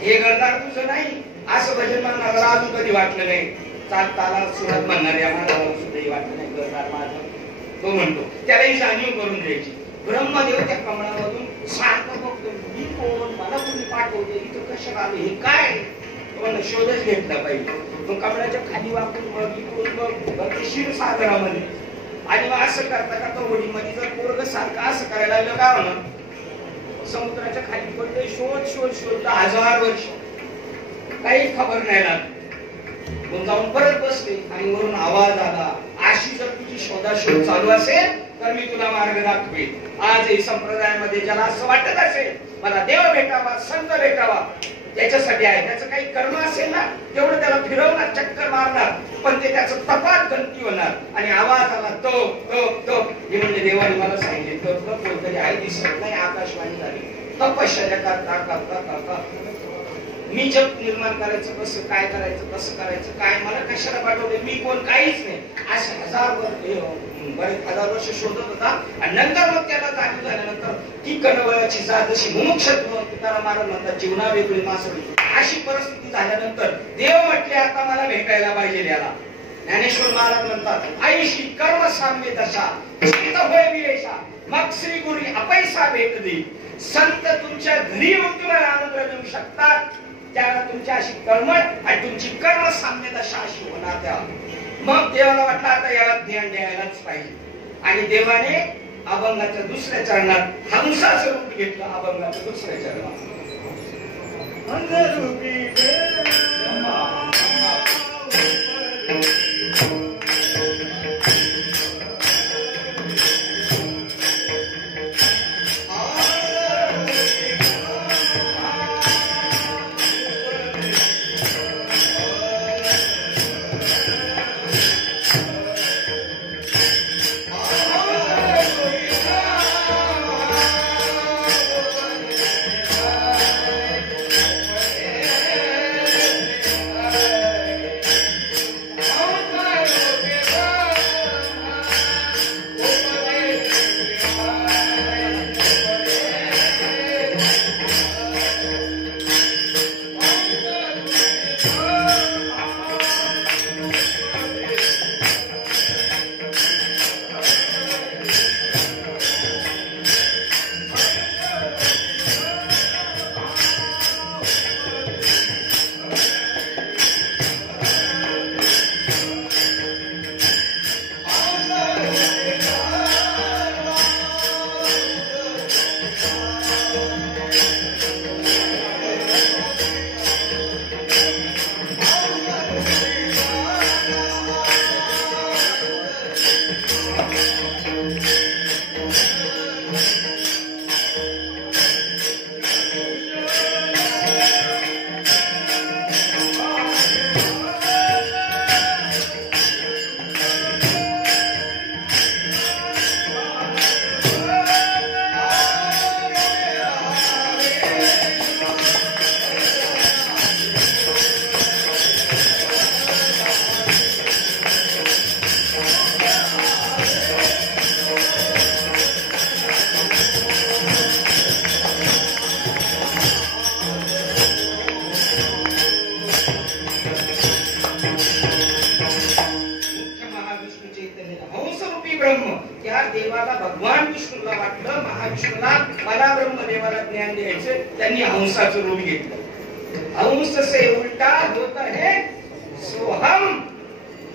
हे घरदार तुझं नाही. असं भजन म्हणणारा अजून कधी वाटलं नाही. चालताला सुरत म्हणणाऱ्या महाराजाला सुद्धाही वाटलं नाही घरदार माझं. तो म्हणतो त्यालाही जाणीव करून द्यायची. ब्रह्मदेव त्या कमळामधून सारखं बघतो मी कोण मला कोणी पाठवते इथं कशाला आले हे काय. मला शोधच घेतला पाहिजे. मग कमळाच्या खाली वापरून मग इकडून मग क्षीरसागरामध्ये. आणि मग असं करता करता होडीमध्ये जर पोरग सारखं असं करायला लागलं का म्हणा समुद्राच्या खाली पडले. शोध शोध शोध 1000 वर्ष काही खबर नाही लागली. मग जाऊन परत बसले आणि वरून आवाज आला अशी जर तुझी शोधाशोध चालू असेल तर मी तुला मार्ग दाखवेन. आजही संप्रदायामध्ये ज्याला असं वाटत असेल मला देव भेटावा संत भेटावा त्याच्यासाठी आहे. त्याचं काही कर्म असेल ना तेवढं त्याला फिरवणार चक्कर मारणार पण ते त्याचं तपात गणती होणार. आणि आवाज आला तो तो तो हे म्हणजे देवाने मला सांगितले तो कोणतरी आहे दिसत नाही. आकाशवाणी झाली. तपश्चर्या करता करता करता मी जग निर्माण करायचं कसं काय करायचं कसं करायचं काय मला कशाला पाठवले मी कोण काहीच नाही. असे 1000 वर्ष शोधत होता. आणि नंतर मग त्याला जाणीव झाल्यानंतर ती कणवळाची जात जशी मुमुक्षत्व तुकाराम महाराज म्हणतात जीवना वेगळी मासळी अशी परिस्थिती झाल्यानंतर देव म्हटले आता मला भेटायला पाहिजे. याला ज्ञानेश्वर महाराज म्हणतात आईशी कर्म साम्य दशा चित्त होय विरेशा मग श्री गुरी अपैसा भेट दे. संत तुमच्या घरी येऊन तुम्हाला अनुग्रह देऊ शकतात. त्याला तुमची अशी तळमळ आणि तुमची कर्म साम्य दशा अशी होणार. त्या मग देवाला वाटलं आता याला ध्यान द्यायलाच पाहिजे. आणि देवाने अभंगाच्या दुसऱ्या चरणात हंसाचं रूप घेतलं. अभंगाच्या दुसऱ्या चरणात देवाला भगवान विष्णूला वाटलं महाविष्णूला मला ब्रह्मदेवाला ज्ञान द्यायचं, त्यांनी हंसाचं रूप घेतलं। हंस से उलटा होत है सोहम।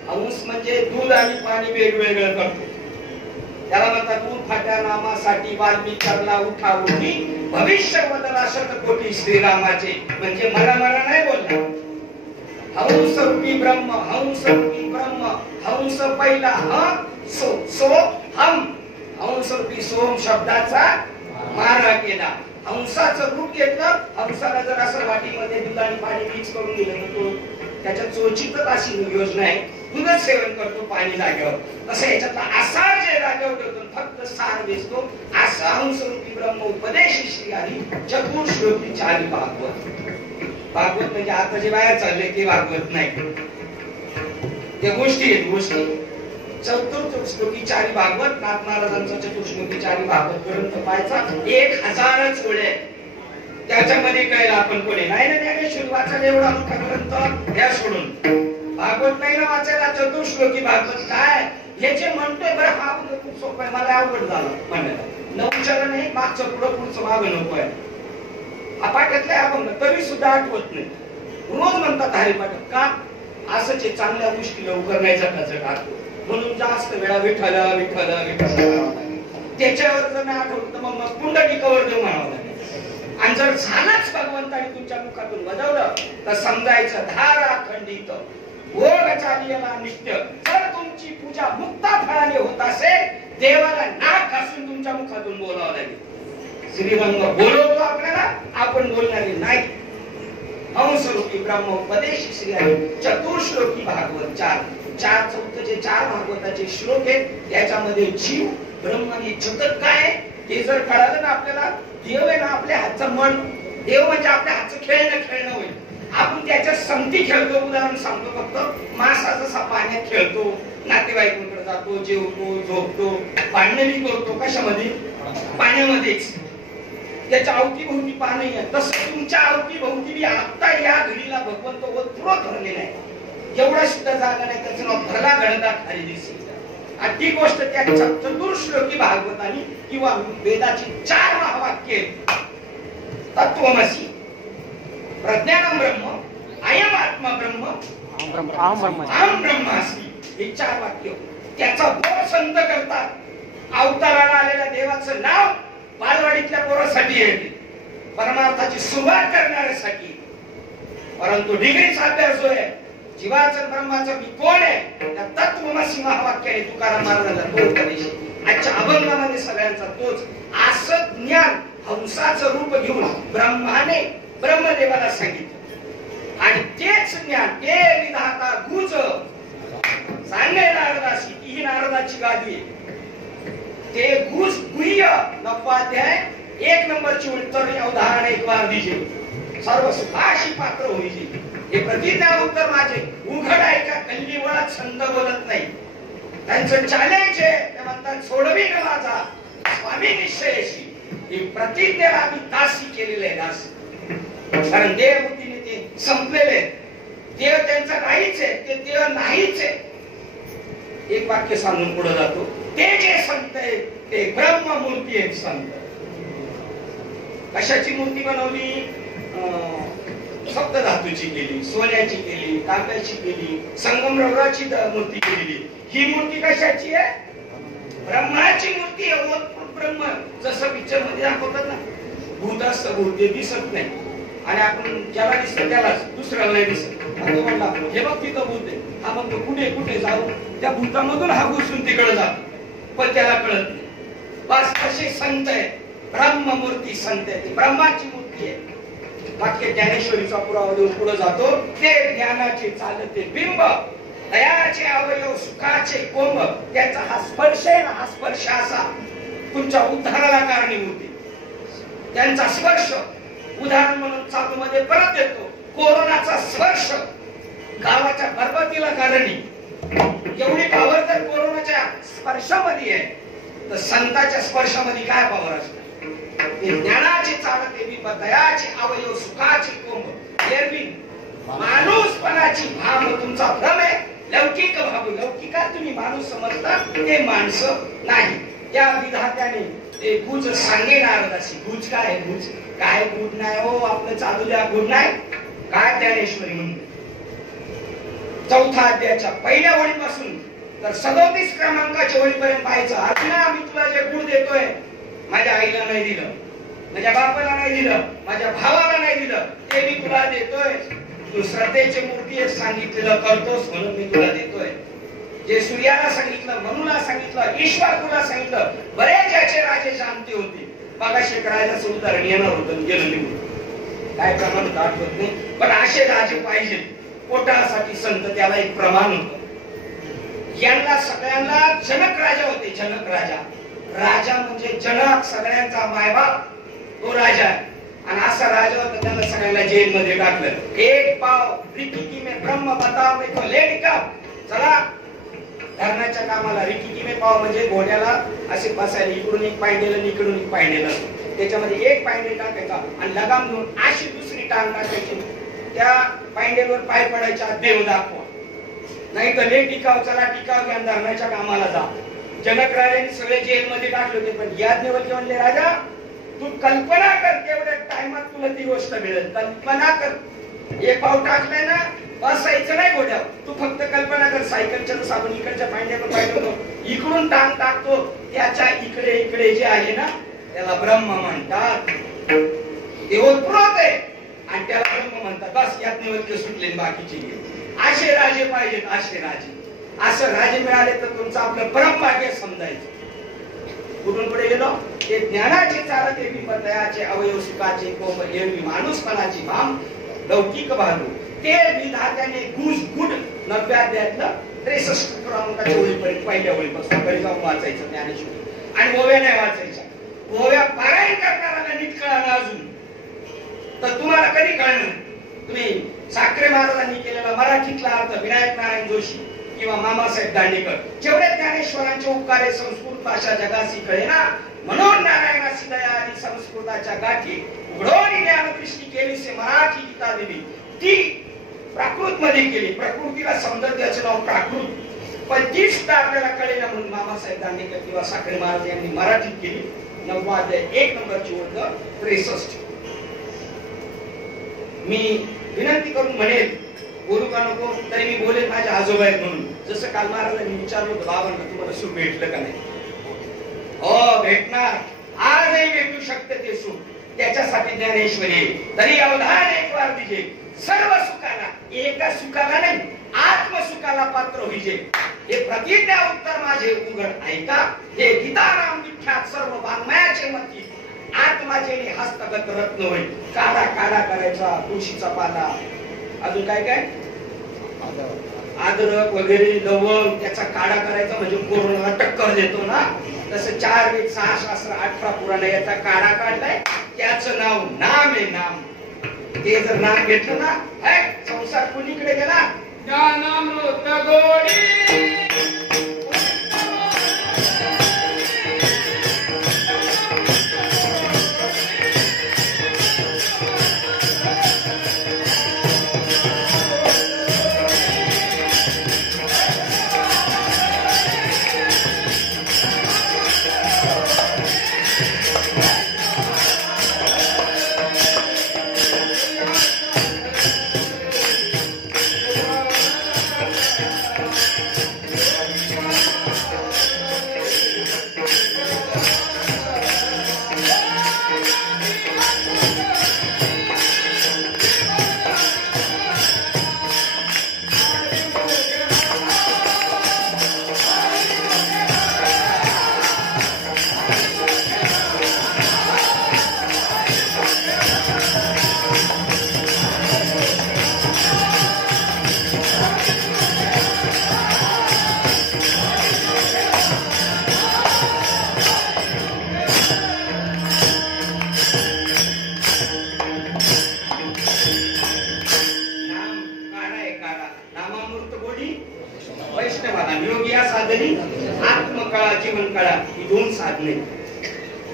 हंस म्हणजे दूध आणि पाणी वेगवेगळं करतो, त्याला म्हणतात दूध फाट्या नामासाठी वाल्मिक करला उठा उठी भविष्य बदला शतकोटी श्रीरामाचे, म्हणजे मला नाही बोलला। हंस रूपी ब्रह्म, हंस रूपी ब्रह्म, हंस पहिला ह सो हम, हंस रूपी सोम शब्दाचा मारा केला, हंसाचं रूप घेतलं। हंसाला जर असं वाटीमध्ये दूध आणि पाणी मिक्स करून दिलं तर तो त्याच्या चोचीतच अशी योजना आहे, दूधच सेवन करतो पाणी जागेवर, तसं याच्यातला आसार जे जागेवर ठेवतो फक्त सार दिसतो, असा हंस रूपी ब्रह्म उपदेश श्री हरी चतुर्श्लोकी चारी भागवत। भागवत म्हणजे आता जे बाहेर चालले ते भागवत नाही, त्या गोष्टी आहेत गोष्टी। चतुर्श्लोकी चारी भागवत, नाथ महाराजांचा चतुर्श्लोकी चारी भागवत ग्रंथ पाहायचा, 1000 ओळ्या त्याच्यामध्ये कळलं आपण कोणी नाही ना ज्ञानेश्वरी वाचायला एवढा मोठा ग्रंथ त्या सोडून भागवत नाही ना वाचायला। चतुर्श्लोकी भागवत काय हे जे म्हणतोय बरं हा खूप सोपं आहे, मला अवघड झालं म्हणायला, 9 चरण नाही मागचं पुढचं मागं नको आहे, अपाठातले अभंग तरी सुद्धा आठवत नाही, रोज म्हणतात हरिपाठ का असंच चांगल्या गोष्टी लवकर नाही जगायचं आठवत, म्हणून जास्त वेळा विठ्ठल विठ्ठल विठ्ठल त्याच्यावर जर नाही आठवत तर मग पुंडलिकावर देऊ म्हणावं लागेल। आणि जर झालंच भगवंताने तुमच्या मुखातून वजवलं तर समजायचं धारा खंडित भोग चालियला नित्य। जर तुमची पूजा मुक्ता फळाने होत असेल देवाला नाक घासून तुमच्या मुखातून बोलावं लागेल। श्रीरंग बोलवतो आपल्याला, आपण बोलणारे नाही। हंस रूपी ब्रह्म उपदेश श्री हरी चतुर्श्लोकी भागवत, चार चौथचे 4 भागवताचे श्लोक आहेत, त्याच्यामध्ये जीव ब्रह्म आणि जगत काय हे जर कळालं ना आपल्याला, देव आहे ना आपल्या हातचं मन, देव म्हणजे आपल्या हातचं खेळणं होईल, आपण त्याच्या संगती खेळतो। उदाहरण सांगतो फक्त, मासा जसा पाण्यात खेळतो, नातेवाईकांकडे जातो, जेवतो झोपतो, भांडणी करतो, कशामध्ये पाण्यामध्येच, त्याच्या अवतीभोवती पाणी आहे, तसं तुमच्या अवतीभोवती आता या घडीला भगवंत ओतप्रोत धरलेला आहे, एवढा सुद्धा जागा नाही त्याचं नाव भला गणता खाली दिसेल। आणि ती गोष्ट त्या चतुर्श्लोकी भागवतानी किंवा वेदाची 4 महावाक्य तत्वमसी प्रज्ञानम ब्रह्म अयम आत्मा ब्रह्म अहम ब्रह्मास्मि, हे 4 वाक्य त्याचा बोध संत करतात। अवताराला आलेल्या देवाचं नाव बालवाडीतल्या पोरासाठी आहे, परमार्थाची सुरुवात करण्यासाठी, परंतु डिग्रीचा अभ्यास जो आहे जीवाचं ब्रह्माचं मी कोण आहे त्या तत्वमसी महावाक्याने तुकाराम महाराजांचा तो उपदेश आजच्या अभंगामध्ये सगळ्यांचा तोच। असं ज्ञान हंसाचं रूप घेऊन ब्रह्माने ब्रह्मदेवाला सांगितलं, आणि तेच ज्ञान ते विधाता गुज सांगे नारदाशी, ही नारदाची गादी ते गुज गुह्य 9वा अध्याय 1 नंबरची उत्तर या उदाहरण एक बार दीजिए, सर्व सुखाशी पात्र होईल। हे प्रतिज्ञा उत्तर माझे उघड आहे का कल्ली वळत छंद बोलत नाही, त्यांचं चॅलेंज आहे, ते म्हणतात सोडवी न माझा स्वामी निश्चयशी, ही प्रतिज्ञेला आम्ही दासी केलेले आहे, दास, कारण देवबुद्धीने ते संपलेले, देव त्यांचा नाहीच आहे, ते देव नाहीच आहे। एक वाक्य सांगून पुढे जातो, ते जे संत आहे ते ब्रह्ममूर्ती आहेत संत। कशाची मूर्ती बनवली? सप्तधातूची केली, सोन्याची केली, तांब्याची केली, संगमरवराची मूर्ती केली। ही मूर्ती कशाची आहे? ब्रह्माची मूर्ती आहे। ब्रह्म जसं पिक्चर मध्ये दाखवतात ना, भूत असतं, भूत ते दिसत नाही, आणि आपण ज्याला दिसत त्यालाच, दुसऱ्याला नाही दिसत। तो म्हणला हे बघ तिथं भूत आहे, हा म्हणतो कुठे कुठे जाऊ, त्या भूतामधून हा घुसून तिकडे जातो, पण त्याला कळत नाही। बस असे संत आहे, ब्रह्ममूर्ती संत आहे, ती ब्रह्माची मूर्ती आहे। वाक्य ज्ञानेश्वरीचा पुरावा देऊन पुढे जातो, ते ज्ञानाचे चालते बिंब, दयाचे अवयव सुखाचे कोंब, त्याचा हा स्पर्श आहे ना, हा स्पर्श असा तुमच्या उद्धाराला कारणीभूत आहे। त्यांचा स्पर्श उदाहरण म्हणून चालू मध्ये परत येतो, कोरोनाचा स्पर्श गावाच्या बरबादीला कारणी, एवढी पावर जर कोरोनाच्या स्पर्शामध्ये आहे तर संतांच्या स्पर्शामध्ये काय पावर असते? ज्ञानाचे चालते बिंब, दयाचे अवयव सुखाचे कोंब, एरवी माणूसपणाची भाव तुमचा भ्रम आहे, लौकिक भाव, लौकिकात तुम्ही माणूस समजता, ते माणसं नाही। त्या विधात्याने ते गुज सांगे नारदाशी. गुज काय? गुज काय? गुड नाही हो, आपलं चालू द्या. गुड नाही काय? ज्ञानेश्वरी म्हणते 4थ्या अध्यायाच्या पहिल्या ओळीपासून तर 37 क्रमांकाच्या ओळीपर्यंत पाहायचं. अर्जुना, मी तुला जे गुण देतोय, माझ्या आईला नाही दिलं, माझ्या बापाला नाही दिलं, माझ्या भावाला नाही दिलं, ते मी तुला देतोय. तू श्रद्धेची मूर्ती सांगितलेलं करतोस म्हणून मी तुला देतोय. जे सूर्याला सांगितलं, मनुला सांगितलं, ईश्वर तुला सांगितलं. बरेच याचे राजे शांती होते. मागाशी एक राजाचं उदाहरण येणार होतं, गेलं निघून, काय प्रमाण आठवत नाही, पण असे राजे पाहिजे. पोटासाठी संत, त्याला एक प्रमाण होतं. यांना सगळ्यांना जनक राजा होते. जनक राजा, राजा म्हणजे जनक, सगळ्यांचा मायबाप, तो राजा. आणि असा राजा होता, त्याला सगळ्यांना जेल मध्ये टाकलं. एक पाव रिकी में ब्रह्म बताओ में तो लेट का, चला धरणाच्या कामाला. रिकी में पाव म्हणजे घोड्याला असे बसायला, इकडून एक पायंडेलं इकडून एक पायंडेलं, त्याच्यामध्ये एक पायंडे टाकायचा आणि लगाम घेऊन अशी दुसरी टांग टाकायची. त्या पायंडेवर पाय पडायच्या, देव दाखवा, नाही तर ले टिकाव, चला टिकाव घ्या, धरणाच्या कामाला जा. जनक राजाने सगळे जेल मध्ये टाकले होते. पण याज्ञवल्क्य म्हणले, राजा तू कल्पना कर, तेवढ्या टाइमात तुला ती गोष्ट मिळेल. कल्पना कर, एक पाव टाकलाय ना, बसायचं नाही घोड्यावर. तू फक्त कल्पना कर, सायकलच्या जसं आपण इकडच्या पायंड्यावर पाय ठेवतो, इकडून टांग टाकतो, त्याच्या इकडे इकडे जे आहे ना, त्याला ब्रह्म म्हणतात. ते ओतप्रोत आहे आणि त्याला ब्रह्म म्हणतात. बस याज्ञवल्क्य सुटले, बाकीचे गेले. असे राजे पाहिजेत, असे राजे. असं राजे मिळाले तर तुमचं आपलं परमभाग्य समजायचं. कुठून पुढे गेलो? ते ज्ञानाचे चालते विपदयाचे, अवयव सुखाचे कोमल एरवी माणूसपणाची भाम लौकिक भानू. ते विधात्याने गुज गुड 9व्या अध्यायातलं 63 क्रमांकाच्या ओळीपर्यंत, पहिल्या ओळीपासून घरी जाऊन वाचायचं ज्ञानेश्वरी. आणि ओव्या नाही वाचायच्या. ओव्या पारायण करणाऱ्याला नीट कळणार अजून तर तुम्हाला कधी कळणार? तुम्ही साखरे महाराजांनी केलेला मराठीतला अर्थ विनायक नारायण जोशी किंवा मामासाहेब दांडेकर, जेवढे ज्ञानेश्वरांचे उपकारे संस्कृत भाषा जगासी कळेना, म्हणून नारायणाची दया आणि संस्कृताच्या गाठी उघडून ज्ञानदृष्टी केली से मराठी गीता दिली. ती प्राकृत मध्ये केली. प्रकृतीला समजत त्याचं नाव प्राकृत, पण ती सुद्धा आपल्याला कळेना म्हणून मामासाहेब दांडेकर किंवा साखरे महाराज यांनी मराठीत केली. 9वा अध्याय 1 नंबरची ओळ 63. मी विनंती करून म्हणेल, बोलू का नको तरी मी बोलेल, माझ्या आजोबा आहेत म्हणून. जसं काल महाराजांनी विचारलं होतं, बाबांना तुम्हाला सुख भेटलं का नाही? हो भेटणार, आजही भेटू शकते ते सुख. त्याच्यासाठी ज्ञानेश्वरी तरी अवधान एक वार दिजे, सर्व सुखाला, एका सुखाला नाही आत्मसुखाला पात्र होईजे. हे प्रतिज्ञा उत्तर माझे उघड ऐका, हे गीताराम विख्यात सर्व वाङ्मयाचे मती. आत्माचे हस्तगत रत्न होईल. काढा काढा करायचा, तुळशीचा पाला, अजून काय काय अद्रक वगैरे लवंग, त्याचा काढा करायचा म्हणजे कोरोनाला टक्कर देतो ना. तसं 4 वेद 6 शास्त्र 18 पुराण याचा काढा काढलाय. त्याचं नाव नाम आहे, नाम. ते जर नाम घेतलं ना, संसार कुणीकडे गेला? ज्ञानामृत गोडी.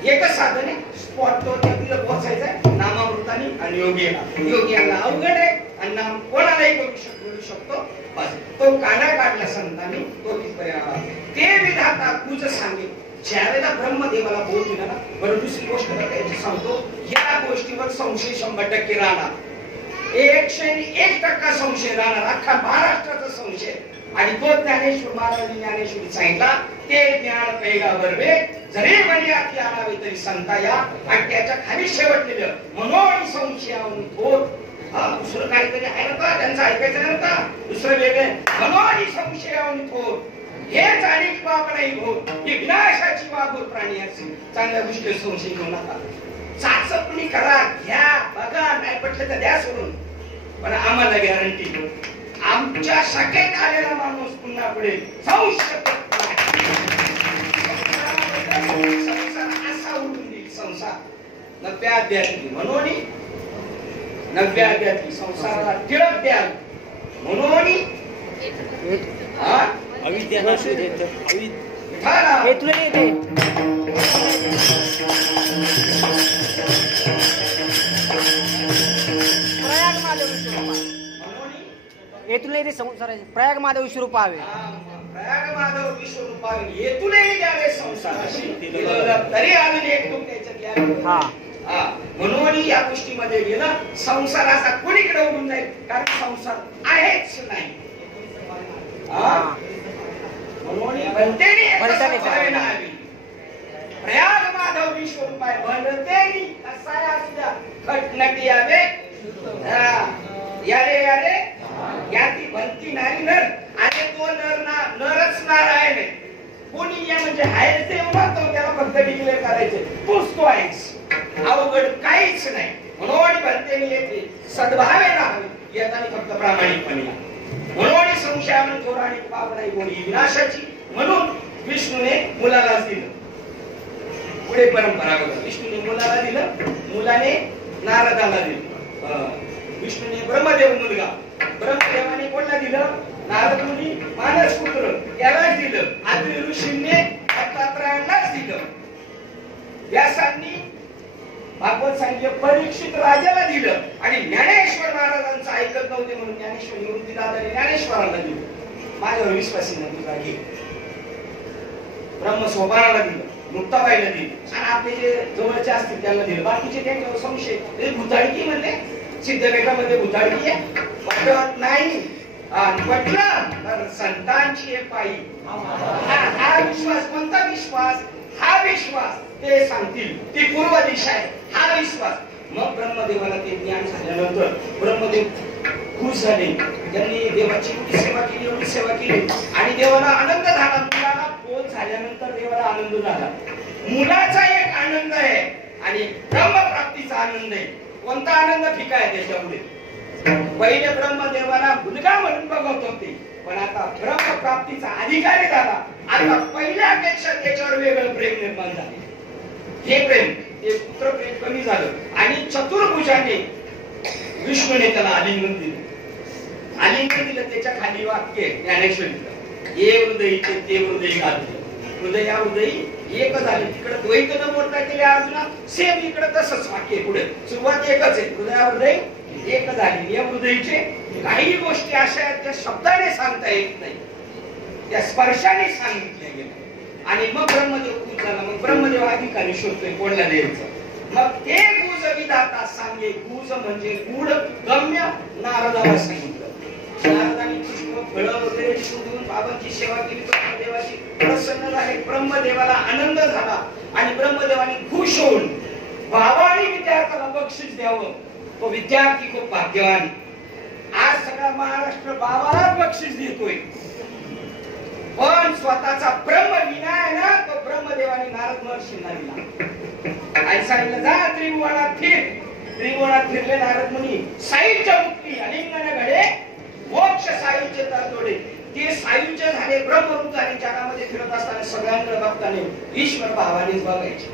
एकच साधन आहे, स्पॉट तो तिला पोहोचायचं नामामृताने आणि योगियाला अवघड आहे आणि नाम कोणालाही करू शकतो. बस तो काना काढला संतांनी, तो तिथपर्यंत. ते विधाता तुझ सांगे ज्यावेळेला ब्रह्मदेवाला बोल दिला ना, बरं दुसरी गोष्ट याची सांगतो, या गोष्टीवर संशय 100% राहणार, 101% संशय राहणार, अख्खा महाराष्ट्राचा संशय. आणि तो ज्ञानेश्वर महाराजांनी ज्ञानेश्वरी सांगितला, ते ज्ञान पैगावर वे जरी म्हणे आती आणावे तरी संता या. आणि त्याच्या खाली शेवट लिहिलं, म्हणून संशयावरून थोर. दुसरं काहीतरी आहे ना, त्यांचं ऐकायचं नाही का, दुसरं वेगळं, म्हणून संशयावरून थोर. हेच अनेक पाप नाही होत, ही विनाशाची वाघोर प्राणी असेल. चांगल्या गोष्टी संशय घेऊ नका, चाचपणी करा, घ्या, बघा, नाही पटलं तर द्या सोडून. पण आम्हाला गॅरंटी, आमच्या शाखेत आलेला माणूस पुन्हा पुढे जाऊ शकत नाही. संसार असा उडून देईल, संसार 90 अध्यायातली, म्हणून 90 अध्यायातली संसाराला टिळक द्याल म्हणून अविद्या तुला येते. प्रयाग माधव येथून येते संसाराचे, प्रयाग माधव विश्वरूप हवे, प्रयाग माधव विश्वरूप हवे, येथूनही द्यावे संसाराशी, तरी अजून एक तुम त्याच्यात. हा, म्हणून या गोष्टीमध्ये गेलं, संसाराचा कोणीकडे उडून जाईल, कारण संसार आहेच नाही. म्हणून प्रयाग माधव विश्वरूपाय बनते कसा असल्या खटनटी यावे. यारे यारे याती बनती नारी नर, आणि तो नरच नारायण आहे. कोणी या म्हणजे आहे ते म्हणतो, त्याला फक्त डिक्लेअर करायचे, तूच तो आहेस, अवघड काहीच नाही. म्हणून बनते येते सद्भावे राहावे, येताना फक्त प्रामाणिकपणे. म्हणून संशयानं थोर आणि पाप नाही कोणी विनाशाची. म्हणून विष्णूने मुलाला दिलं, पुढे परंपरा बघा, विष्णूने मुलाला दिलं, मुलाने नारदाला दिलं. विष्णूने ब्रह्मदेव मुलगा, ब्रह्मदेवाने कोणाला दिलं, नारद मुनी मानस पुत्र यालाच दिलं. आद्री ऋषींनी दत्तात्रयालाच दिलं. व्यासांनी भागवत सांगितलं परीक्षित राजाला दिलं. आणि ज्ञानेश्वर महाराजांचं ऐकत नव्हते म्हणून ज्ञानेश्वर निवृत्ती दादाने ज्ञानेश्वराला दिलं. माझ्यावर विश्वासी नाही तुझा घे. ब्रह्मसोपानाला दिलं, मुक्ताबाईला दिलं, आणि आपले जे जवळचे असतील त्यांना दिलं. बाकीचे त्यांच्यावर संशय, भुताडकी म्हणले, सिद्धपेठामध्ये भुताडकी आहे, वाटत नाही. पटलं तर संतांची एक पायी. हा विश्वास, कोणता विश्वास, हा विश्वास ते सांगतील, ती पूर्व दिशा आहे, हा विश्वास. मग ब्रह्मदेवाला ते ज्ञान झाल्यानंतर ब्रह्मदेव खुश झाले, त्यांनी देवाची एवढी सेवा केली, एवढी सेवा केली, आणि देवाला आनंद झाला. मुलाला बोध झाल्यानंतर देवाला आनंद झाला. मुलाचा एक आनंद आहे आणि ब्रह्मप्राप्तीचा आनंद आहे. कोणता आनंद फिका आहे त्याच्यापुढे. पहिले ब्रह्मदेवाला मुलगा म्हणून बघत होते, पण आता ब्रह्मप्राप्तीचा अधिकारी झाला. आता पहिल्यापेक्षा त्याच्यावर वेगळं प्रेम निर्माण झाले. हे प्रेम, ते पुत्र प्रेम कमी झालं. आणि चतुर्भुजाने विष्णूने त्याला आलिंगन दिलं. आलिंगन दिलं, त्याच्या खाली वाक्य ज्ञानेश्वरीचं, हे हृदयीचे ते हृदय घातलं. हृदया हृदयी एक झाले. तिकडे द्वैत न बोलता केले अर्जुना, सेम इकडे तसंच वाक्य. पुढे सुरुवात एकच आहे, हृदया हृदय एक झाली. या हृदयीचे काही गोष्टी अशा आहेत त्या शब्दाने सांगता येत नाही, त्या स्पर्शाने सांगितल्या गेल्या. आणि मग ब्रह्मदेव खुश झाला. मग ब्रह्मदेव अधिकारी शोधतोय कोणला द्यायचं. मग ते गुज विधाता सांगे, गुज म्हणजे गुढ गम्य, नारदाला सांगितलं. नारदाने पुष्प फळं वगैरे शोधून बाबांची सेवा केली, ब्रह्मदेवाची प्रसन्न झाले. ब्रह्मदेवाला आनंद झाला आणि ब्रह्मदेवाने खुश होऊन बाबांनी विद्यार्थ्याला बक्षीस द्यावं. तो विद्यार्थी खूप भाग्यवान. आज सगळा महाराष्ट्र बाबालाच बक्षीस देतोय, पण स्वतःचा ब्रह्म विनाय ना, तो ब्रह्मदेवाने नारद महर्षींना दिला. आणि सांगितलं जा त्रिभुवनात फिर. त्रिभुवनात फिरले नारद मुनी. सायुज्य मुक्ती अलिंगन घडे, मोक्ष सायुज्य तळतोडे. ते सायुज्य झाले, ब्रह्मरूप झाले. जगामध्ये फिरत असताना सगळ्यांकडे बघताना ईश्वर भावानेच बघायचे.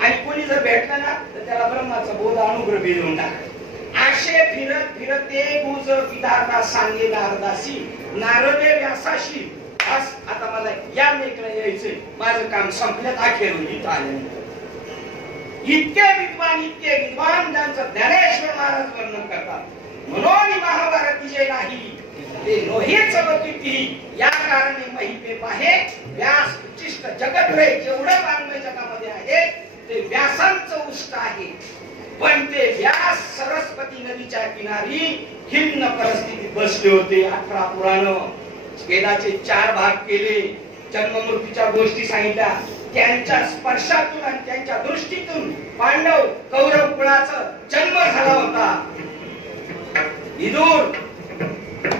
आणि कोणी जर भेटलं ना तर त्याला ब्रह्माचा बोध अनुग्रह देऊन टाकायचा. आशे फिरत फिरत ते गुज विधाता सांगे नारदासी, नारदे व्यासाशी. आता मला या मेकला यायचंय, माझं काम संपल्यात. अखेर इथं आल्यानंतर इतके विद्वान ज्यांचं ज्ञानेश्वर महाराज वर्णन करतात. म्हणून महाभारत विजय नाही, ते नोहेच बघिती या कारणे महिपे पाहे व्यास उच्चिष्ट जगत रे जेवढं वाङ्मय जगामध्ये आहे ते व्यासांचं उष्ट आहे. पण ते व्यास सरस्वती नदीच्या किनारी खिन्न परिस्थितीत बसले होते. 18 पुराण वेदाचे 4 भाग केले, जन्म मृत्यूच्या गोष्टी सांगितल्या. त्यांच्या स्पर्शातून आणि त्यांच्या दृष्टीतून पांडव कौरव कुळाचा जन्म झाला होता.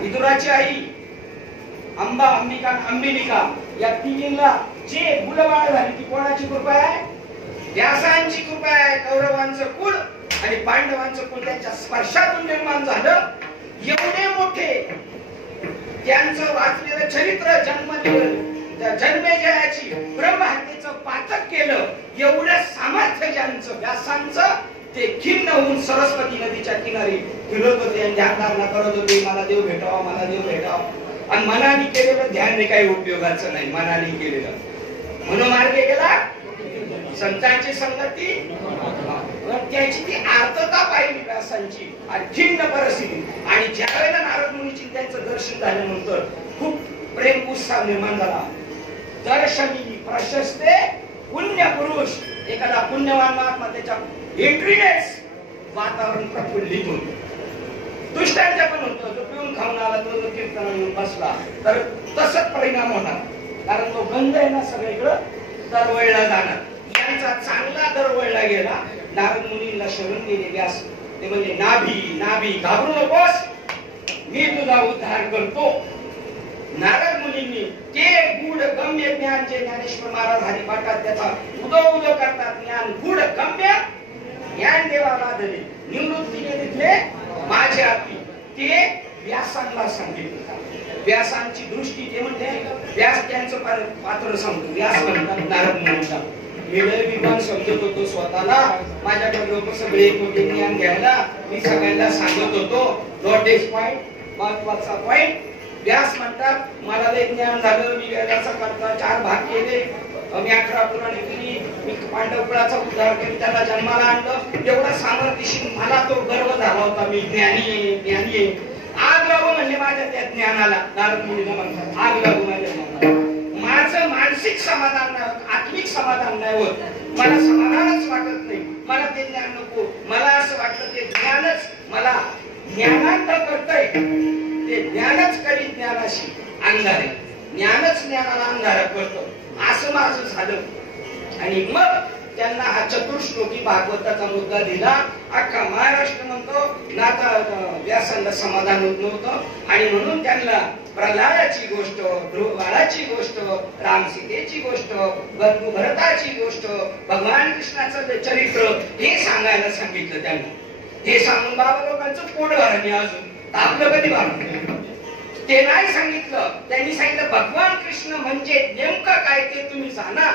विदुराची आई अंबा, अंबिका, अंबिलिका या तिघींना जे मुलबाळ झाली ती कोणाची कृपा आहे? व्यासांची कृपा आहे. कौरवांचं कुळ आणि पांडवांचं कुळ त्यांच्या स्पर्शातून निर्माण झालं. एवढे मोठे त्यांचं वाचलेलं चरित्र जन्मेजयाची ब्रह्महत्येचं पातक केलं. एवढं सामर्थ्य ज्यांचं व्यासांचं ते खिन्न होऊन सरस्वती नदीच्या किनारी फिरत होते आणि ध्यानधारणा करत होते. मला देव भेटावा, मला देव भेटावा. आणि मनाने केलेलं ध्यान काही उपयोगाचं नाही. मनाने केलेलं मनोमार्गे गेला संतांची संगती, त्याची ती आर्तता पाहिली व्यासांची आणि खिन्न परिस्थिती. आणि ज्या वेळेला नारद मुनीची त्यांचं दर्शन झाल्यानंतर खूप प्रेम उत्साह निर्माण झाला. दर्शनी प्रशस्ते पुण्य पुरुष, एखादा पुण्यवान महात्मा त्याच्या एंट्रीनेच वातावरण प्रफुल्लित होतं. दुष्टांच्या पण होतं. जो पिऊन खाऊन आला तो जो कीर्तन येऊन बसला तर तसंच परिणाम होणार. कारण तो गंध आहे ना सगळीकडं दरवळला जाणार. यांचा चांगला दरवळला गेला. नारद मुनींना शरण गेले व्यास. ते म्हणजे नाभी नाभी घाबरू नकोस, मी तुझा उद्धार करतो. नारद मुनींनी ते गूढ गम्य ज्ञान जे ज्ञानेश्वर महाराज हरिपाठात त्याचा उदो करतात, ज्ञान गूढ गम्य ज्ञान देवाला दिले, निवृत्तीने दिले माझे आपली, ते व्यासांना सांगितलं. व्यासांची दृष्टी ते म्हणजे व्यास त्यांचं पात्र सांगतो. व्यास म्हणतात नारद मुनींना विद्वान समजत होतो स्वतःला. माझ्याकडे लोक सगळे होते ज्ञान घ्यायला. मी सगळ्यांना सांगत होतो. नोटीस पॉइंट, महत्वाचा पॉइंट. व्यास म्हणतात मला लय ज्ञान झालं. मी वेदाचा करता 4 भाग केले. मी 18 पुराणे केली. मी पांडव कुळाचा उद्धार केला, त्याला जन्माला आणलं. एवढा सामर्थ्यशील मला तो गर्व झाला होता. मी ज्ञानी आहे, ज्ञानी आहे. आग लागू म्हणले माझ्या त्या ज्ञानाला. नारद मुनींना म्हणतात आग लागू माझ्या ज्ञानाला. माझं मानसिक समाधान नाही होत, आत्मिक समाधान नाही होत. मला समाधानच वाटत नाही. मला ते ज्ञान नको. मला असं वाटतं ते ज्ञानच मला ज्ञानांतर करतंय. ते ज्ञानच करी ज्ञानाशी अंधारे, ज्ञानच ज्ञानाला अंधार करतो. असं माझं झालं. आणि मग त्यांना हा चतुर्श्लोकी भागवताचा मुद्दा दिला. अख्खा महाराष्ट्र म्हणतो नाता व्यासांना समाधान होत नव्हतं. आणि म्हणून त्यांना प्रल्हादाची गोष्ट, ध्रुव बाळाची गोष्ट, राम सीतेची गोष्ट, बंधू भरताची गोष्ट, भगवान कृष्णाचं चरित्र हे सांगायला सांगितलं त्यांना. हे सांगून बाबा लोकांचं पोट भरणे अजून आपलं कधी भरलं ते नाही सांगितलं. त्यांनी सांगितलं भगवान कृष्ण म्हणजे नेमकं काय ते तुम्ही जाणा.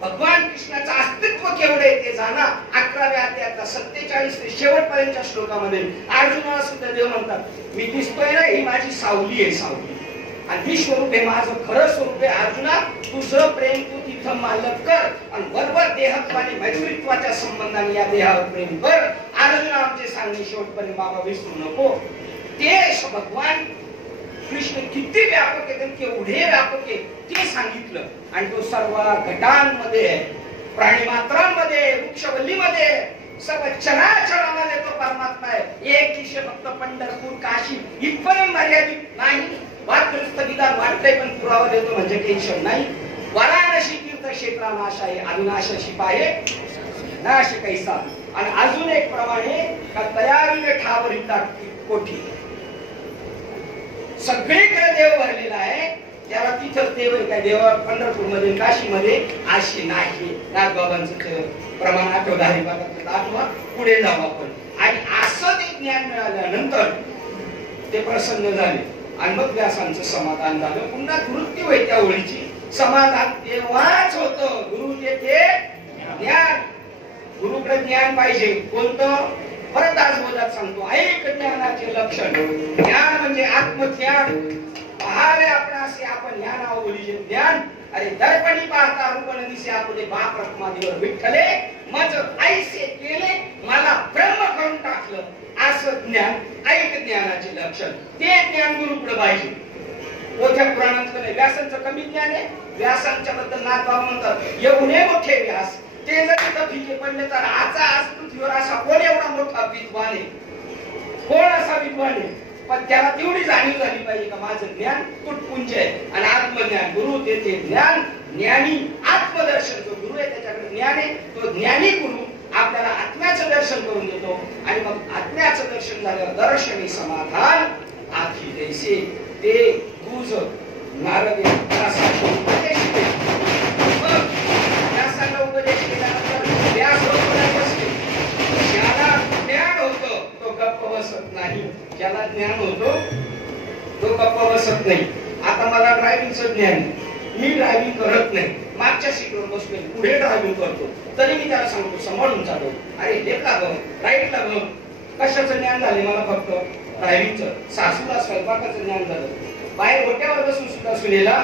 भगवान कृष्णाचं अस्तित्व केवढं आहे ते जाणा. 11व्या अध्यायात 47 शेवटपर्यंतच्या श्लोकामध्ये अर्जुनाला सुद्धा देव म्हणतात मी दिसतोय ना, ही माझी सावली आहे, सावली. आणि विश्वरूप हे माझं खरं स्वरूप आहे. अर्जुना तुझं प्रेम तू तिथं मालक कर आणि बरोबर देहत्व आणि मैत्रीत्वाच्या संबंधाने या देहावर प्रेम कर. अर्जुना आमचे सांगणे शेवटपर्यंत बाबा विसरू नको. ते भगवान कृष्ण किती व्यापक आहे, केवढे व्यापक आहे ते सांगितलं. आणि तो सर्व घटांमध्ये, प्राणी मात्रांमध्ये, वृक्षवल्लीमध्ये, सगळं चराचरामध्ये तो परमात्मा आहे. एक दिशे फक्त पंढरपूर काशी इथपर्यंत मर्यादित नाही. वादग्रस्त विधान वाटतंय पण पुरावा देतो म्हणजे टेन्शन नाही. वाराणसी तीर्थक्षेत्रा नाश आहे, अविनाशाशी पाहे नाश कैसा. आणि अजून एक प्रमाणे का तयारीने ठावरिता कोठी. सगळीकडे देव भरलेला आहे. त्याला तिथं देव काय देव पंढरपूर मध्ये काशीमध्ये अशी नाही. नाथबाबांचं प्रमाण आठवलं हरिपाठात आठवा. पुढे जाऊ आपण. आणि असं ते ज्ञान मिळाल्यानंतर ते प्रसन्न झाले आणि मग व्यासांचं समाधान झालं. पुन्हा वृत्ती होईल त्या ओळीची. समाधान तेव्हाच होतं गुरु ते ज्ञान. गुरुकडे ज्ञान पाहिजे. कोणतं? परत आज बोलत सांगतो ऐक ज्ञानाचे लक्षण. ज्ञान म्हणजे आत्मज्ञान. पाहावे आपणासे आपण या नावोलीचे ज्ञान. अरे दर्पणी पाहता रूपण दिसे आपले बाप रखमादीवर विठ्ठले. मज ऐसे केले मला ब्रह्म करून टाकलं. असं ज्ञान ऐक ज्ञानाचे लक्षण. ते ज्ञान गुरुकडे पाहिजे. मोठ्या पुराणांचं नाही. व्यासांचं कमी ज्ञान आहे. व्यासांच्या बद्दल नाथबाबा म्हणतात एवढे मोठे व्यास ते जर तिथं फिके पडले तर आज पृथ्वीवर असा कोण एवढा मोठा विद्वान आहे, कोण असा विद्वान आहे. पण त्याला तेवढी जाणीव झाली पाहिजे का माझं ज्ञान तुटपुंज आहे आणि आत्मज्ञान गुरु देते ज्ञान. ज्ञानी आत्मदर्शन, जो गुरु आहे त्याच्याकडे ज्ञान आहे, तो ज्ञानी गुरु आपल्याला आत्म्याचं दर्शन करून देतो. आणि मग आत्म्याचं दर्शन झाल्यावर दर्शनी समाधान आधी जैसे ते गुज नारद उपदेश व्यासाला उपदेश केल्यानंतर व्यास बसले. ज्याला ज्ञान होतं तो गप्प बसत नाही. ज्याला ज्ञान होतो तो गप्प बसत नाही. आता मला ड्रायव्हिंगचं ज्ञान, मी ड्रायव्हिंग करत नाही, मागच्या सीटवर बसलोय, पुढे ड्रायव्हिंग करतो, तरी मी त्याला सांगतो सांभाळून चालव, अरे लेफ्टला बघ, राईटला बघ. कशाचं ज्ञान झाले मला? फक्त ड्रायव्हिंगचं. सासूला स्वयंपाकाचं ज्ञान झालं. बाहेर गोट्यावर बसून सुद्धा सुनेला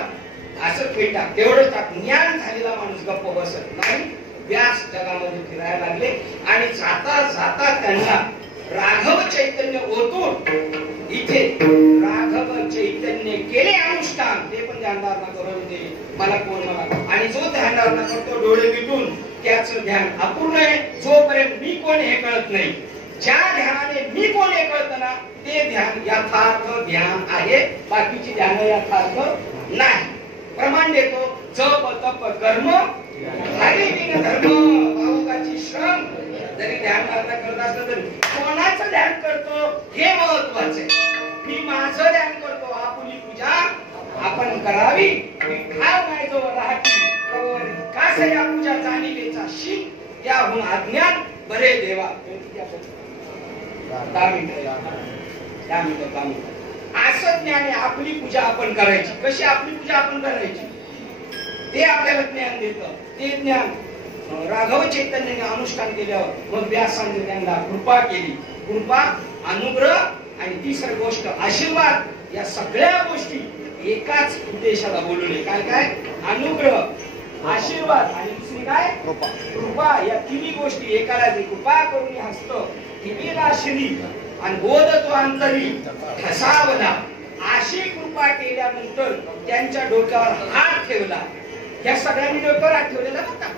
असं फेटा तेवढं टाक. ज्ञान झालेला माणूस गप्प बसत नाही. व्यास जगामध्ये फिरायला लागले आणि जाता जाता त्यांना राघव चैतन्य ओतून इथे राघव चैतन्य केले अनुष्ठान. ते पण ध्यानधारणा करून दे मला कोण मला. आणि जो ध्यानधारणा करतो डोळे मिटून त्याचं ध्यान अपूर्ण आहे. जोपर्यंत मी कोण हे कळत नाही, ज्या ध्यानाने मी कोण हे कळत ना ते ध्यान यथार्थ ध्यान आहे. बाकीची ध्यान यथार्थ नाही. प्रमाण देतो जप तप कर्म हरी बिन धर्म भावकाची श्रम. जरी ध्यान करत असलं तरी कोणाचं ध्यान करतो हे महत्वाचं आहे. मी माझं ध्यान करतो. आपुली पूजा आपण करावी. विठाव नाही जो राहती कास या पूजा जाणीवेचा शी त्याहून अज्ञान बरे देवा. असं ज्ञान आहे. आपली पूजा आपण करायची. कशी आपली पूजा आपण करायची ते आपल्याला ज्ञान देतं. ते ज्ञान राघव चैतन्याने अनुष्ठान केल्यावर मग व्यासाने त्यांना कृपा केली. कृपा, अनुग्रह आणि तिसरी गोष्ट आशीर्वाद. या सगळ्या गोष्टी एकाच उद्देशाला बोलवले. काय काय? अनुग्रह, आशीर्वाद आणि दुसरी काय? कृपा. या तिन्ही गोष्टी एकाला जे कृपा करून हस्त तिला श्री आणि बोध तो अंतरी ठसावला. अशी कृपा केल्यानंतर त्यांच्या डोक्यावर हात ठेवला. या सगळ्यांनी डोक्यावर हात ठेवलेला नव्हता,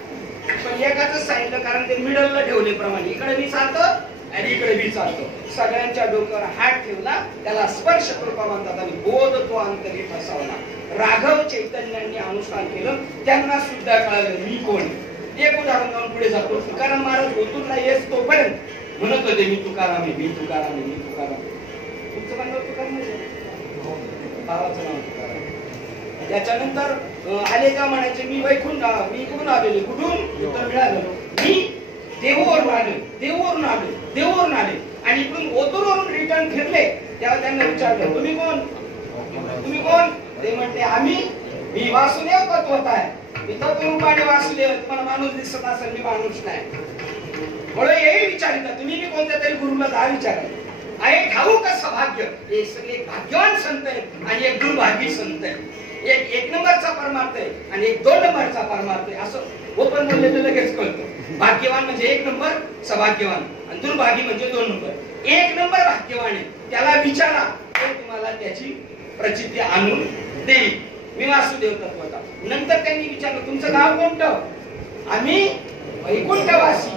पण एकाच सांगितलं कारण ते मिडलला ठेवले प्रमाणे. इकडे मी चालतो आणि इकडे मी चालतो. सगळ्यांच्या डोक्यावर हात ठेवला. त्याला स्पर्श कृपा म्हणतात. आणि बोध तो अंतरी ठसावला. राघव चैतन्यांनी अनुष्ठान केलं. त्यांना सुद्धा कळलं मी कोण. एक उदाहरण जाऊन पुढे जातो. तुकाराम महाराज ओतूरला येस तोपर्यंत म्हणत होते मी तुकाराम आहे, मी तुकाराम आहे, मी तुकाराम आहे. तुमचं पण नाव तुकाराम नाही? बाबाचं नाव तुकाराम. त्याच्यानंतर आले का म्हणायचे मी वैकुंठ, मी कुठून आलेले, कुठून उत्तर मिळालं मी देहूवरून आले, देहूवरून आले, देहूवरून आले. आणि इकडून ओतूरवरून रिटर्न फिरले तेव्हा त्यांना विचारलं तुम्ही कोण, तुम्ही कोण? ते म्हणते आम्ही, मी वासुदेव तत्वत आहे. इथं तुम्ही वासुदेव, तुम्हाला माणूस दिसत असेल, मी माणूस नाही. म्हणून हे विचारित तुम्ही मी कोणत्या तरी गुरुला जा विचारलं आहे ठाऊक सौभाग्य. हे सगळे भाग्यवान संत आहेत आणि एक दुर्भागी संत आहे. एक नंबरचा परमार्थ आहे आणि एक 2 नंबरचा परमार्थ आहे. असं ओपन बोलले तर लगेच कळतं. भाग्यवान म्हणजे 1 नंबर सौभाग्यवान आणि दुर्भागी म्हणजे 2 नंबर. 1 नंबर भाग्यवान आहे त्याला विचारा, तो तुम्हाला त्याची प्रचिती आणून देईल. मी वासुदेव तत्वता. नंतर त्यांनी विचारलं तुमचं गाव कोणतं? आम्ही वैकुंठवासी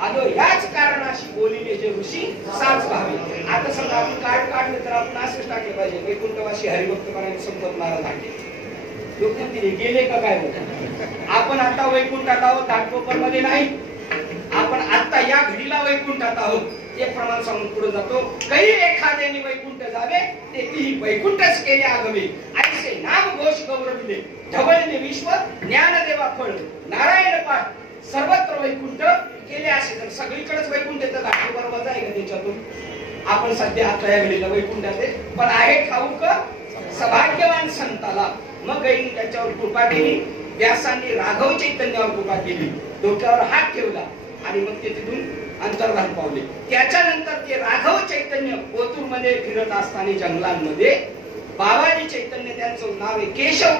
आलो. याच कारणाशी बोलिले जे ऋषी साच भावे. आता समजा आपण कार्ड काढलं तर आपण असंच टाकलं पाहिजे वैकुंठवासी हरिभक्तपणाने संपत महाराज आहे. लोक गेले का काय? आपण आता वैकुंठात आहोत, घाटकोपर मध्ये नाही. आपण आता या घडीला वैकुंठात आहोत. एक प्रमाण सांगून पुढे जातो. काही एखाद्याने वैकुंठ जावे ते ती वैकुंठच केले आगवे. ऐसे नाम घोष गौरविले ढवळले विश्व ज्ञानदेवा फळ नारायण पाठ सर्वत्र वैकुंठ केले. असे तर सगळीकडेच वैकुंठ येतं. घाटकोपर वजा आहे का त्याच्यातून? आपण सध्या आता या घडीला वैकुंठात आहे, पण आहे ठाऊक सौभाग्यवान संताला. मग त्याच्यावर कृपा केली. व्यासांनी राघव चैतन्यावर कृपा केली. डोक्यावर हात ठेवला आणि मग ते तिथून अंतर्धान पावले. त्याच्यानंतर ते राघव चैतन्य ओतूर मध्ये फिरत असताना जंगलांमध्ये बाबाजी चैतन्य त्यांचं नाव आहे केशव.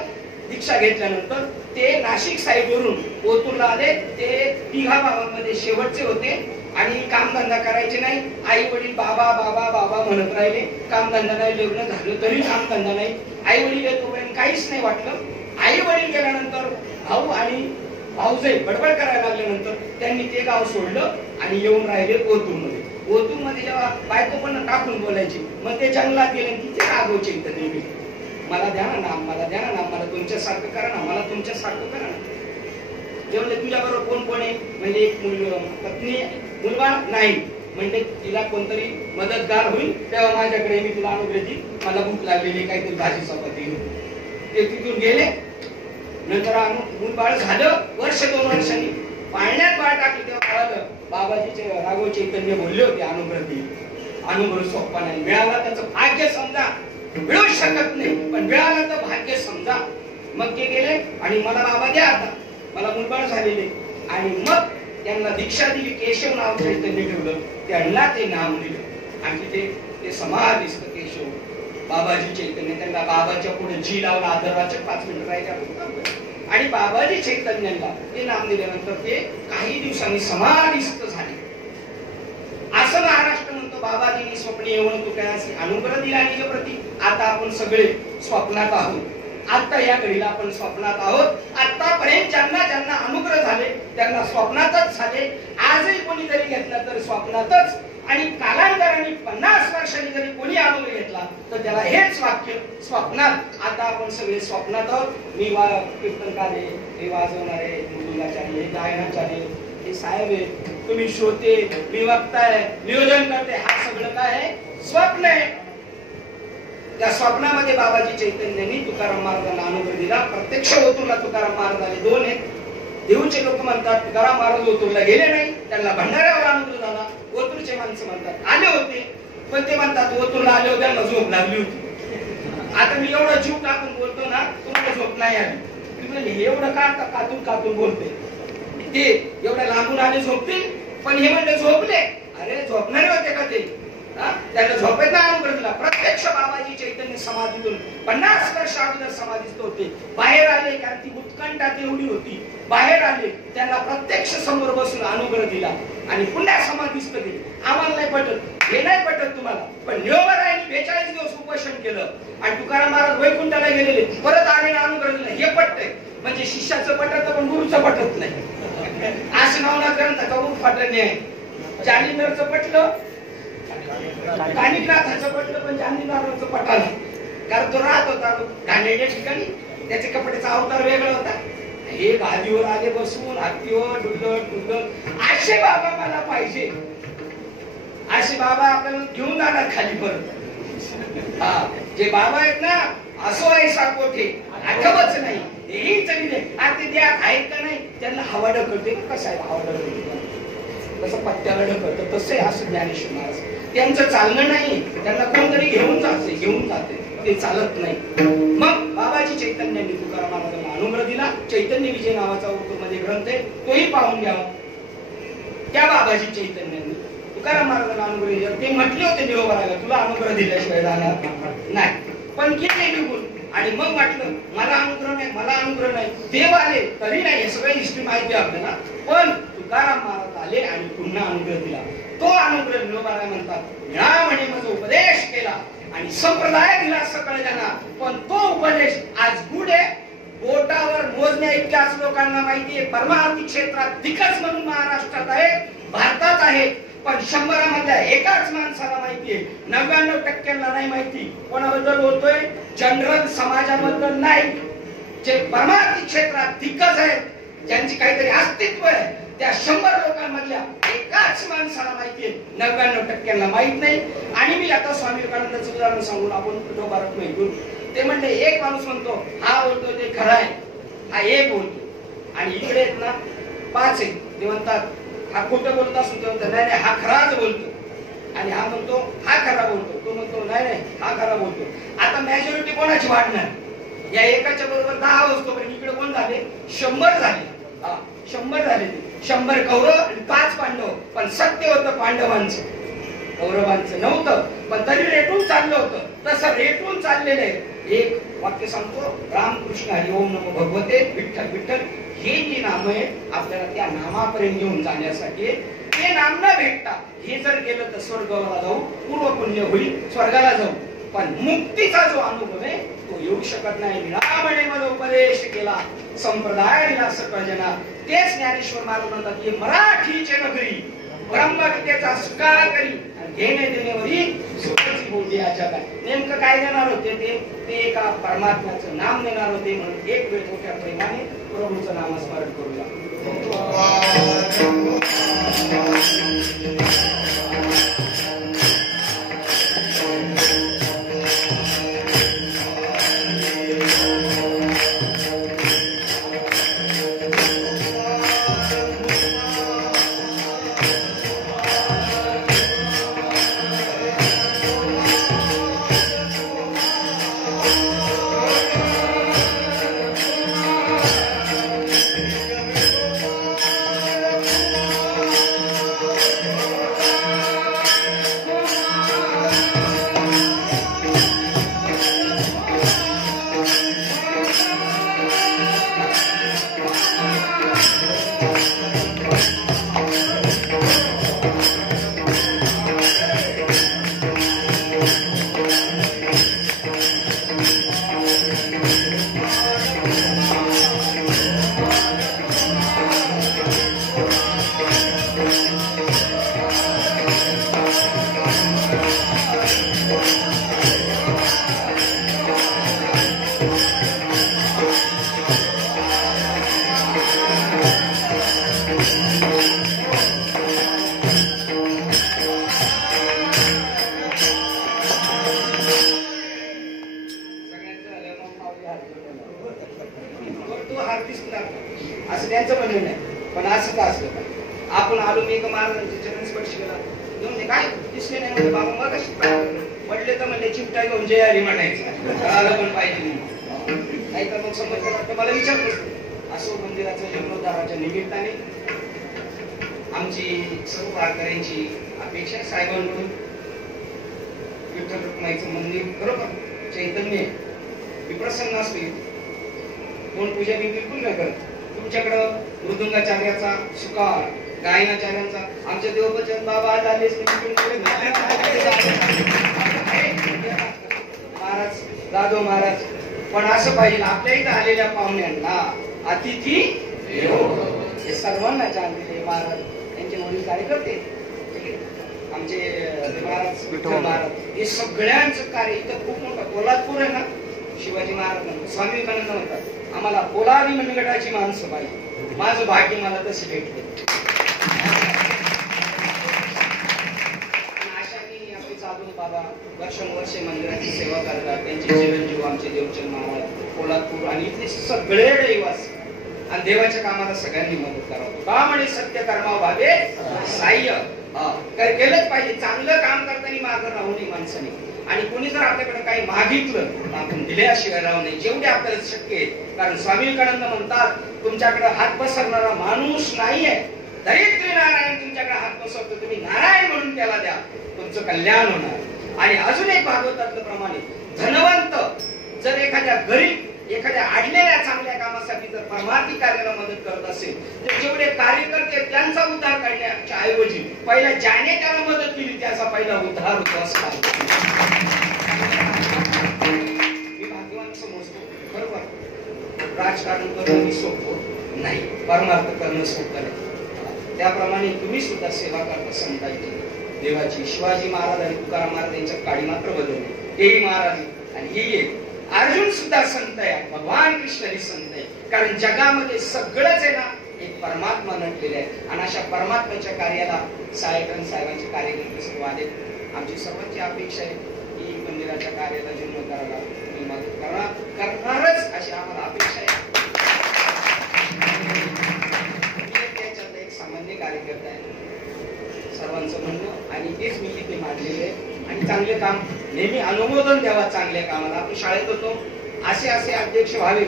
दीक्षा घेतल्यानंतर ते नाशिक साईड वरून ओतूरला आले. ते तिघा भावांमध्ये शेवटचे होते. आणि कामधंदा करायचे नाही. आई वडील बाबा बाबा बाबा म्हणत राहिले. कामधंदा नाही, लग्न झालं तरी कामधंदा नाही. आई वडील येतोपर्यंत काहीच नाही वाटलं. आई वडील गेल्यानंतर भाऊ आणि भाऊजाई बडबड करायला लागल्यानंतर त्यांनी ते गाव सोडलं आणि येऊन राहिले ओतूरमध्ये. ओतूरमध्ये जेव्हा बायको पण टाकून बोलायची, मग ते जंगलात गेले. तिथे राघव चैतन्य, मला द्या ना नाम, मला द्या ना नाम, मला तुमच्यासारखं करा ना, मला तुमच्यासारखं करा ना. ते म्हणजे तुझ्याबरोबर कोण कोण आहे? म्हणजे एक पत्नी, मुलगा नाही. म्हणजे तिला कोणतरी मदतगार होईल, तेव्हा माझ्याकडे मी तुला अनुग्रह देईन. मला भूक लागलेली, काहीतरी भाजी चपाती. ते तिथून गेले. नंतर मूल बाळ झालं. वर्ष 2 वर्षांनी पाळण्यात बाळ टाकलं. तेव्हा कळालं बाबाजीचे राघव चैतन्य बोलले होते अनुग्रह देईन. अनुग्रह सोपा नाही मिळाला, त्याचं भाग्य समजा. मिळू शकत नाही, पण मिळालं तर भाग्य समजा. मग ते गेले आणि मला बाबा द्या आता, मला मुलबाळ झालेले. आणि मग त्यांना दीक्षा दिली. केशव नाव चैतन्य ठेवलं, त्यांना ते नाम दिलं. आणि ते समाधीस्थ केशव बाबाजी चैतन्य. त्यांना बाबाच्या पुढे जी लावला, आदरवाचक 5 मिनिटं राहायच्या. आणि बाबाजी चैतन्यांना ते नाम दिल्यानंतर ते काही दिवसांनी समाधीस्थ झाले. असं महाराष्ट्र म्हणतो बाबाजींनी स्वप्न येऊन तुका अनुग्रह दिला निजप्रती. आता आपण सगळे स्वप्नात आहोत. आता या घडीला आपण स्वप्नात आहोत. आतापर्यंत ज्यांना ज्यांना अनुग्रह झाले त्यांना स्वप्नातच झाले. आजही कोणी जरी घेतला तर स्वप्नातच. आणि कालांतराने 50 वर्षांनी जरी कोणी अनुग्रह घेतला तर त्याला हेच वाक्य, स्वप्नात. आता आपण सगळे स्वप्नात आहोत. मी कीर्तनकार आहे, हे वाजवणारे, मृदुंगाचार्य, हे गायनाचार्य, हे साहेब आहे, तुम्ही श्रोते, मी वक्ताय, नियोजन करते. हा सगळं काय आहे? स्वप्न आहे. त्या स्वप्नामध्ये बाबाजी चैतन्यांनी तुकाराम महाराजांना अनुग्रह दिला. प्रत्यक्ष ओतूरला तुकाराम महाराज आले. 2 आहेत. देऊचे लोक म्हणतात तुकाराम महाराज ओतूरला गेले नाही, त्यांना भंडाऱ्यावर अनुग्रह झाला. ओतूरचे माणसं म्हणतात आले होते, पण ते म्हणतात ओतूरला आले होते, त्यांना झोप लागली होती. आता मी एवढा जीव टाकून बोलतो ना, तुम्हाला झोप नाही आली. तुम्ही एवढं कातून कातून बोलते. ते एवढ्या लांबून आले झोपतील, पण हे म्हणजे झोपले. अरे झोपणारे होते का ते? त्याला झोपेत अनुग्रह दिला. प्रत्यक्ष बाबाजी चैतन्य समाधीतून 50 वर्ष अगोदर समाधीस्थ होते. बाहेर आले, कारण ती उत्कंठा तेवढी होती. बाहेर आले, त्यांना प्रत्यक्ष समोर बसून अनुग्रह दिला आणि पुन्हा समाधीस्थ केले. आम्हाला नाही पटत, हे नाही पटत तुम्हाला, पण नियोबरायांनी 42 दिवस उपोषण केलं आणि तुकाराम महाराज वैकुंठाला गेलेले, परत आले अनुग्रह दिला. हे पटतंय. म्हणजे शिष्याचं पटत पण गुरुचं पटत नाही. असं नावना ग्रंथ करून फाटणे आहे. जालिंदरचं पटलं, कानिकनाथाचं पटलं, पण जालिंदराचं पटालं. कारण तो राहत होता घाणेरड्या ठिकाणी, त्याचे कपड्याचा अवतार वेगळा होता. हे गादीवर आले बसून, हत्तीवर डुलत. असे बाबा मला पाहिजे. असे बाबा आपल्याला घेऊन जाणार खाली परत. हा, जे बाबा आहेत ना, असो ऐसा कोठे आठवच नाही. हेही चढले ते द्या आहेत का नाही, त्यांना हवा ढकलते. कसं आहे हवा ढकलते, कसं पत्त्याला ढकलतं, तसं असं ज्ञानेश्वर महाराज. त्यांचं चालणं नाही, त्यांना कोणतरी घेऊन जाते, ते चालत नाही. मग बाबाजी चैतन्यांनी तुकाराम महाराजांना अनुग्रह दिला. चैतन्य विजय नावाचा उर्दूमध्ये ग्रंथ आहे, तोही पाहून घ्यावा. त्या बाबाजी चैतन्यांनी तुकाराम महाराजांना अनुग्रह दिला. ते म्हटले होते निरोबराला, तुला अनुग्रह दिल्याशिवाय जाणार नाही, पण गेले निघून. आणि मग म्हटलं मला अनुग्रह नाही, मला अनुग्रह नाही. देव आले तरी नाही, हे सगळी हिस्ट्री माहिती आहे आपल्याला. पण तुकाराम महाराज आले आणि पुन्हा अनुग्रह दिला. तो अनुग्रह निरोबराला म्हणतात, मिळा म्हणे माझा उपदेश केला आणि संप्रदाय दिला सकळ जना. पण तो उपदेश आज गुढ आहे, बोटावर मोजण्या इतक्याच लोकांना माहिती आहे. परमार्थी क्षेत्रात दिग्गज म्हणून महाराष्ट्रात आहे, भारतात आहे, पण 100 मधल्या एकाच माणसाला माहिती आहे. 99% नाही माहिती. कोणाबद्दल बोलतोय? जनरल समाजाबद्दल नाही. जे परमार्थी क्षेत्रात दिग्गज आहेत, ज्यांची काहीतरी अस्तित्व आहे, त्या 100 लोकांमधल्या एकाच माणसाला माहिती आहे. 99% माहित नाही. आणि मी आता स्वामी विवेकानंदाचं उदाहरण सांगून आपण भारत माहिती. ते म्हणले एक माणूस म्हणतो हा बोलतो ते खरं आहे, हा एक बोलतो. आणि इकडे आहेत ना 5 आहेत, ते म्हणतात हा खोटं बोलत असून ते म्हणतात नाही नाही हा खराच बोलतो. आणि हा म्हणतो हा खरा बोलतो, तो म्हणतो नाही नाही हा खरा बोलतो. आता मॅजॉरिटी कोणाची वाढणार? या एकाच्या बरोबर 10 असतो, पण इकडे कोण झाले? 100 झाले. 100 झाले. 100 कौरव आणि 5 पांडव. पण सत्य होतं पांडवांचं, कौरवांचं नव्हतं. पण तरी रेटून चाललं होतं. तसं रेटून चाललेलं आहे. एक वाक्य सांगतो, रामकृष्ण हरी ओम नमो भगवते विठ्ठल विठ्ठल. हे जी नाम आहे आपल्याला त्या नामापर्यंत घेऊन जाण्यासाठी ते ते नाम न भेटता हे जर गेलं तर स्वर्गाला जाऊ, पूर्व पुण्य होईल, स्वर्गाला जाऊ. पण मुक्तीचा जो अनुभव आहे तो येऊ शकत नाही. निरामणे मला उपदेश केला, संप्रदाय दिला सकळ जना. तेच ज्ञानेश्वर महाराज म्हणतात की मराठीचे नगरी ब्रह्मविद्येचा स्वीकार करी आणि घेणे देण्यावरी सुखाची बोलली आचार. नेमकं काय देणार होते ते एका परमात्म्याचं नाम देणार होते. म्हणून एक वेळ मोठ्या प्रेमाने प्रभूचं नामस्मरण करूया. असं त्यांचं म्हणणं नाही. पण असं का असलं काय? आपण आलो मी महाराजांचे चरण स्पर्श केला, म्हणजे काय दिसले नाही म्हणजे बाबा मग कशी पडले तर म्हणजे चिमटा घेऊन जय हरी म्हणायचं आलं पण पाहिजे नाही तर मग समजलं मला विचारलं. असो मंदिराच्या जीर्णोद्धाराच्या निमित्ताने आमची सर्व वारकऱ्यांची अपेक्षा साहेबांकडून विठ्ठल रुक्माईचं मंदिर बरोबर चैतन्य विप्रसन्न असते. कोण पूजा मी बिलकुल नाही करत. तुमच्याकडं मृदुंगाचार्याचा सुकार, गायनाचार्यांचा, आमच्या देवबचन बाबा आज आलेच महाराज दादो महाराज. पण असं पाहिजे आपल्या इथं आलेल्या पाहुण्यांना अतिथी हे सर्वांना जाणलेले महाराज यांचे वडील कार्यकर्ते आमचे महाराज विठ्ठल महाराज हे सगळ्यांचं कार्य इथं खूप मोठं. कोल्हापूर आहे ना, शिवाजी महाराज स्वामी विवेकानंद म्हणतात आम्हाला पोलादी मनगटाची माणसं पाहिजे. माझं भाग्य मला तसे भेटले. अशाने आपले चालून बाबा वर्षानुवर्षे मंदिराची सेवा करतात. त्यांचे चिरंजीव आमचे देवचंद महाराज कोल्हापूर आणि इथले सगळे रहिवासी आणि देवाच्या कामाला सगळ्यांनी मदत करावं. का म्हणे सत्य कर्मा भावे साह्य केलंच पाहिजे. चांगलं काम करताना मागं राहू नये माणसाने. आणि कोणी जर आपल्याकडे काही मागितलं तर आपण दिल्याशिवाय राहू नये जेवढे आपल्याला शक्य आहे. कारण स्वामी विवेकानंद म्हणतात तुमच्याकडे हात पसरणारा माणूस नाहीये. दरिद्री नारायण तुमच्याकडे हात पसरतो, तुम्ही नारायण म्हणून त्याला द्या, तुमचं कल्याण होणार. आणि अजून एक भागवतातलं प्रमाणे धनवंत जर एखाद्या गरीब एखाद्या आडलेल्या चांगल्या कामासाठी जर परमार्थी कार्याला मदत करत असेल तर जेवढे कार्यकर्ते त्यांचा उद्धार करण्याच्या ऐवजी पहिला ज्याने त्याला मदत केली त्याचा पहिला उद्धार होतो असं मी भाग्यवान समजतो. बरोबर राजकारण करणं मी सोपं नाही, परमार्थ करणं सोपं नाही. त्याप्रमाणे तुम्ही सुद्धा सेवा करता संतांची देवाची. शिवाजी महाराज आणि तुकाराम महाराज यांच्या काळी मात्र बदलले. हेही महाराज आणि हेही एक अर्जुन सुद्धा संत आहे, भगवान कृष्णही संत आहे. कारण जगामध्ये सगळंच आहे ना एक परमात्मा नटलेले आहे. आणि अशा परमात्म्याच्या कार्याला साहेबांचे कार्यकर्ते सर्व आले. आमची सर्वांची अपेक्षा आहे की मंदिराच्या कार्याला जीर्णोद्धाराला तुम्ही मदत करणारच अशी आम्हाला अपेक्षा आहे. त्याच्यात एक सामान्य कार्यकर्ता आहे सर्वांचं म्हणणं आणि तेच मी तिथे मांडलेले आहे. आणि चांगले काम नेहमी अनुमोदन द्यावा चांगल्या कामाला. आपण शाळेत होतो असे अध्यक्ष व्हावे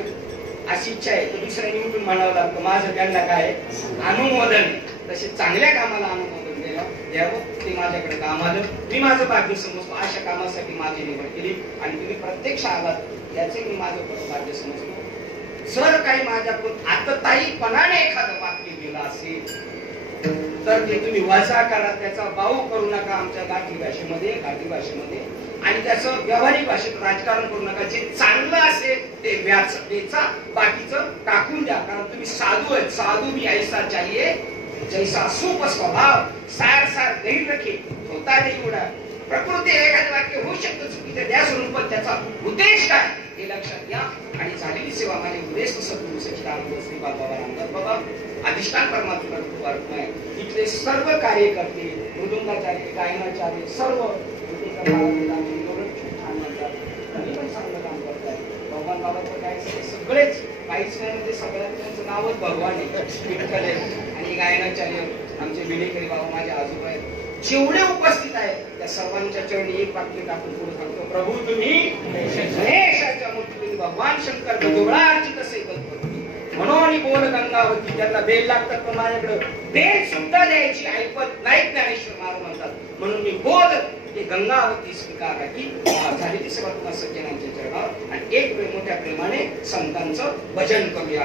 अशी इच्छा आहे तर दुसऱ्यांनी उठून म्हणावं लागतं माझं त्यांना काय अनुमोदन. तसे चांगल्या कामाला अनुमोदन द्यावं ते माझ्याकडे काम आलं. मी माझं भाग्य समजतो. अशा कामासाठी माझी निवड केली आणि तुम्ही प्रत्यक्ष आलात याचे मी माझं भाग्य समजतो. जर काही माझ्याकडून आतताईपणाने एखादं वाक्य गेलं असेल तर ते तुम्ही वजा करा, त्याचा बाऊ करू नका आमच्या घाटी भाषेमध्ये आणि त्याचं व्यावहारिक भाषेत राजकारण करू नका. जे चांगलं असेल ते वेचा, बाकीचं टाकून द्या. कारण तुम्ही साधू आहेत. साधू भी ऐसा चाहिए जैसा सूप स्वभाव, सार सार गैर रखे होता नाही उडा. प्रकृती एखादं वाक्य होऊ शकतं चुकीचं, द्या सोडून, पण त्याचा उद्देश काय हे लक्षात घ्या. आणि झालेली सेवा माझे उद्देश सद्गुरू सच्चिदानंद श्री बाबा रामदास बाबा अधिष्ठान परमात्मा इथले सर्व कार्यकर्ते, मृदुंगाचार्य, गायनाचार्य, सर्व छान म्हणतात. मी पण चांगलं काम करताय. भगवान बाबाचं काय सगळेच काहीच नाही म्हणजे सगळ्यांचं नावच भगवान आहे, विठ्ठल आहे. आणि गायनाचार्य आमचे बिडेकरी बाबा माझे आजोबा आहेत. जेवढे उपस्थित आहेत त्या सर्वांच्या चरणी एक वाक्य टाकून पुढे सांगतो, प्रभू तुम्ही गणेशाच्या मूर्ती भगवान शंकर गजोळा अर्चित असे गणपती म्हणून बोल गंगावती. त्याला बेल लागतात पण माझ्याकडे बेल सुद्धा द्यायची ऐपत नाही. ज्ञानेश्वर महाराज म्हणतात म्हणून मी बोल हे गंगावती स्वीकारा की झालेली सेवा तुम्हाला सज्जनांच्या चरणावर. आणि एक वेळ मोठ्या प्रेमाने संतांचं भजन करूया.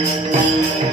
आहे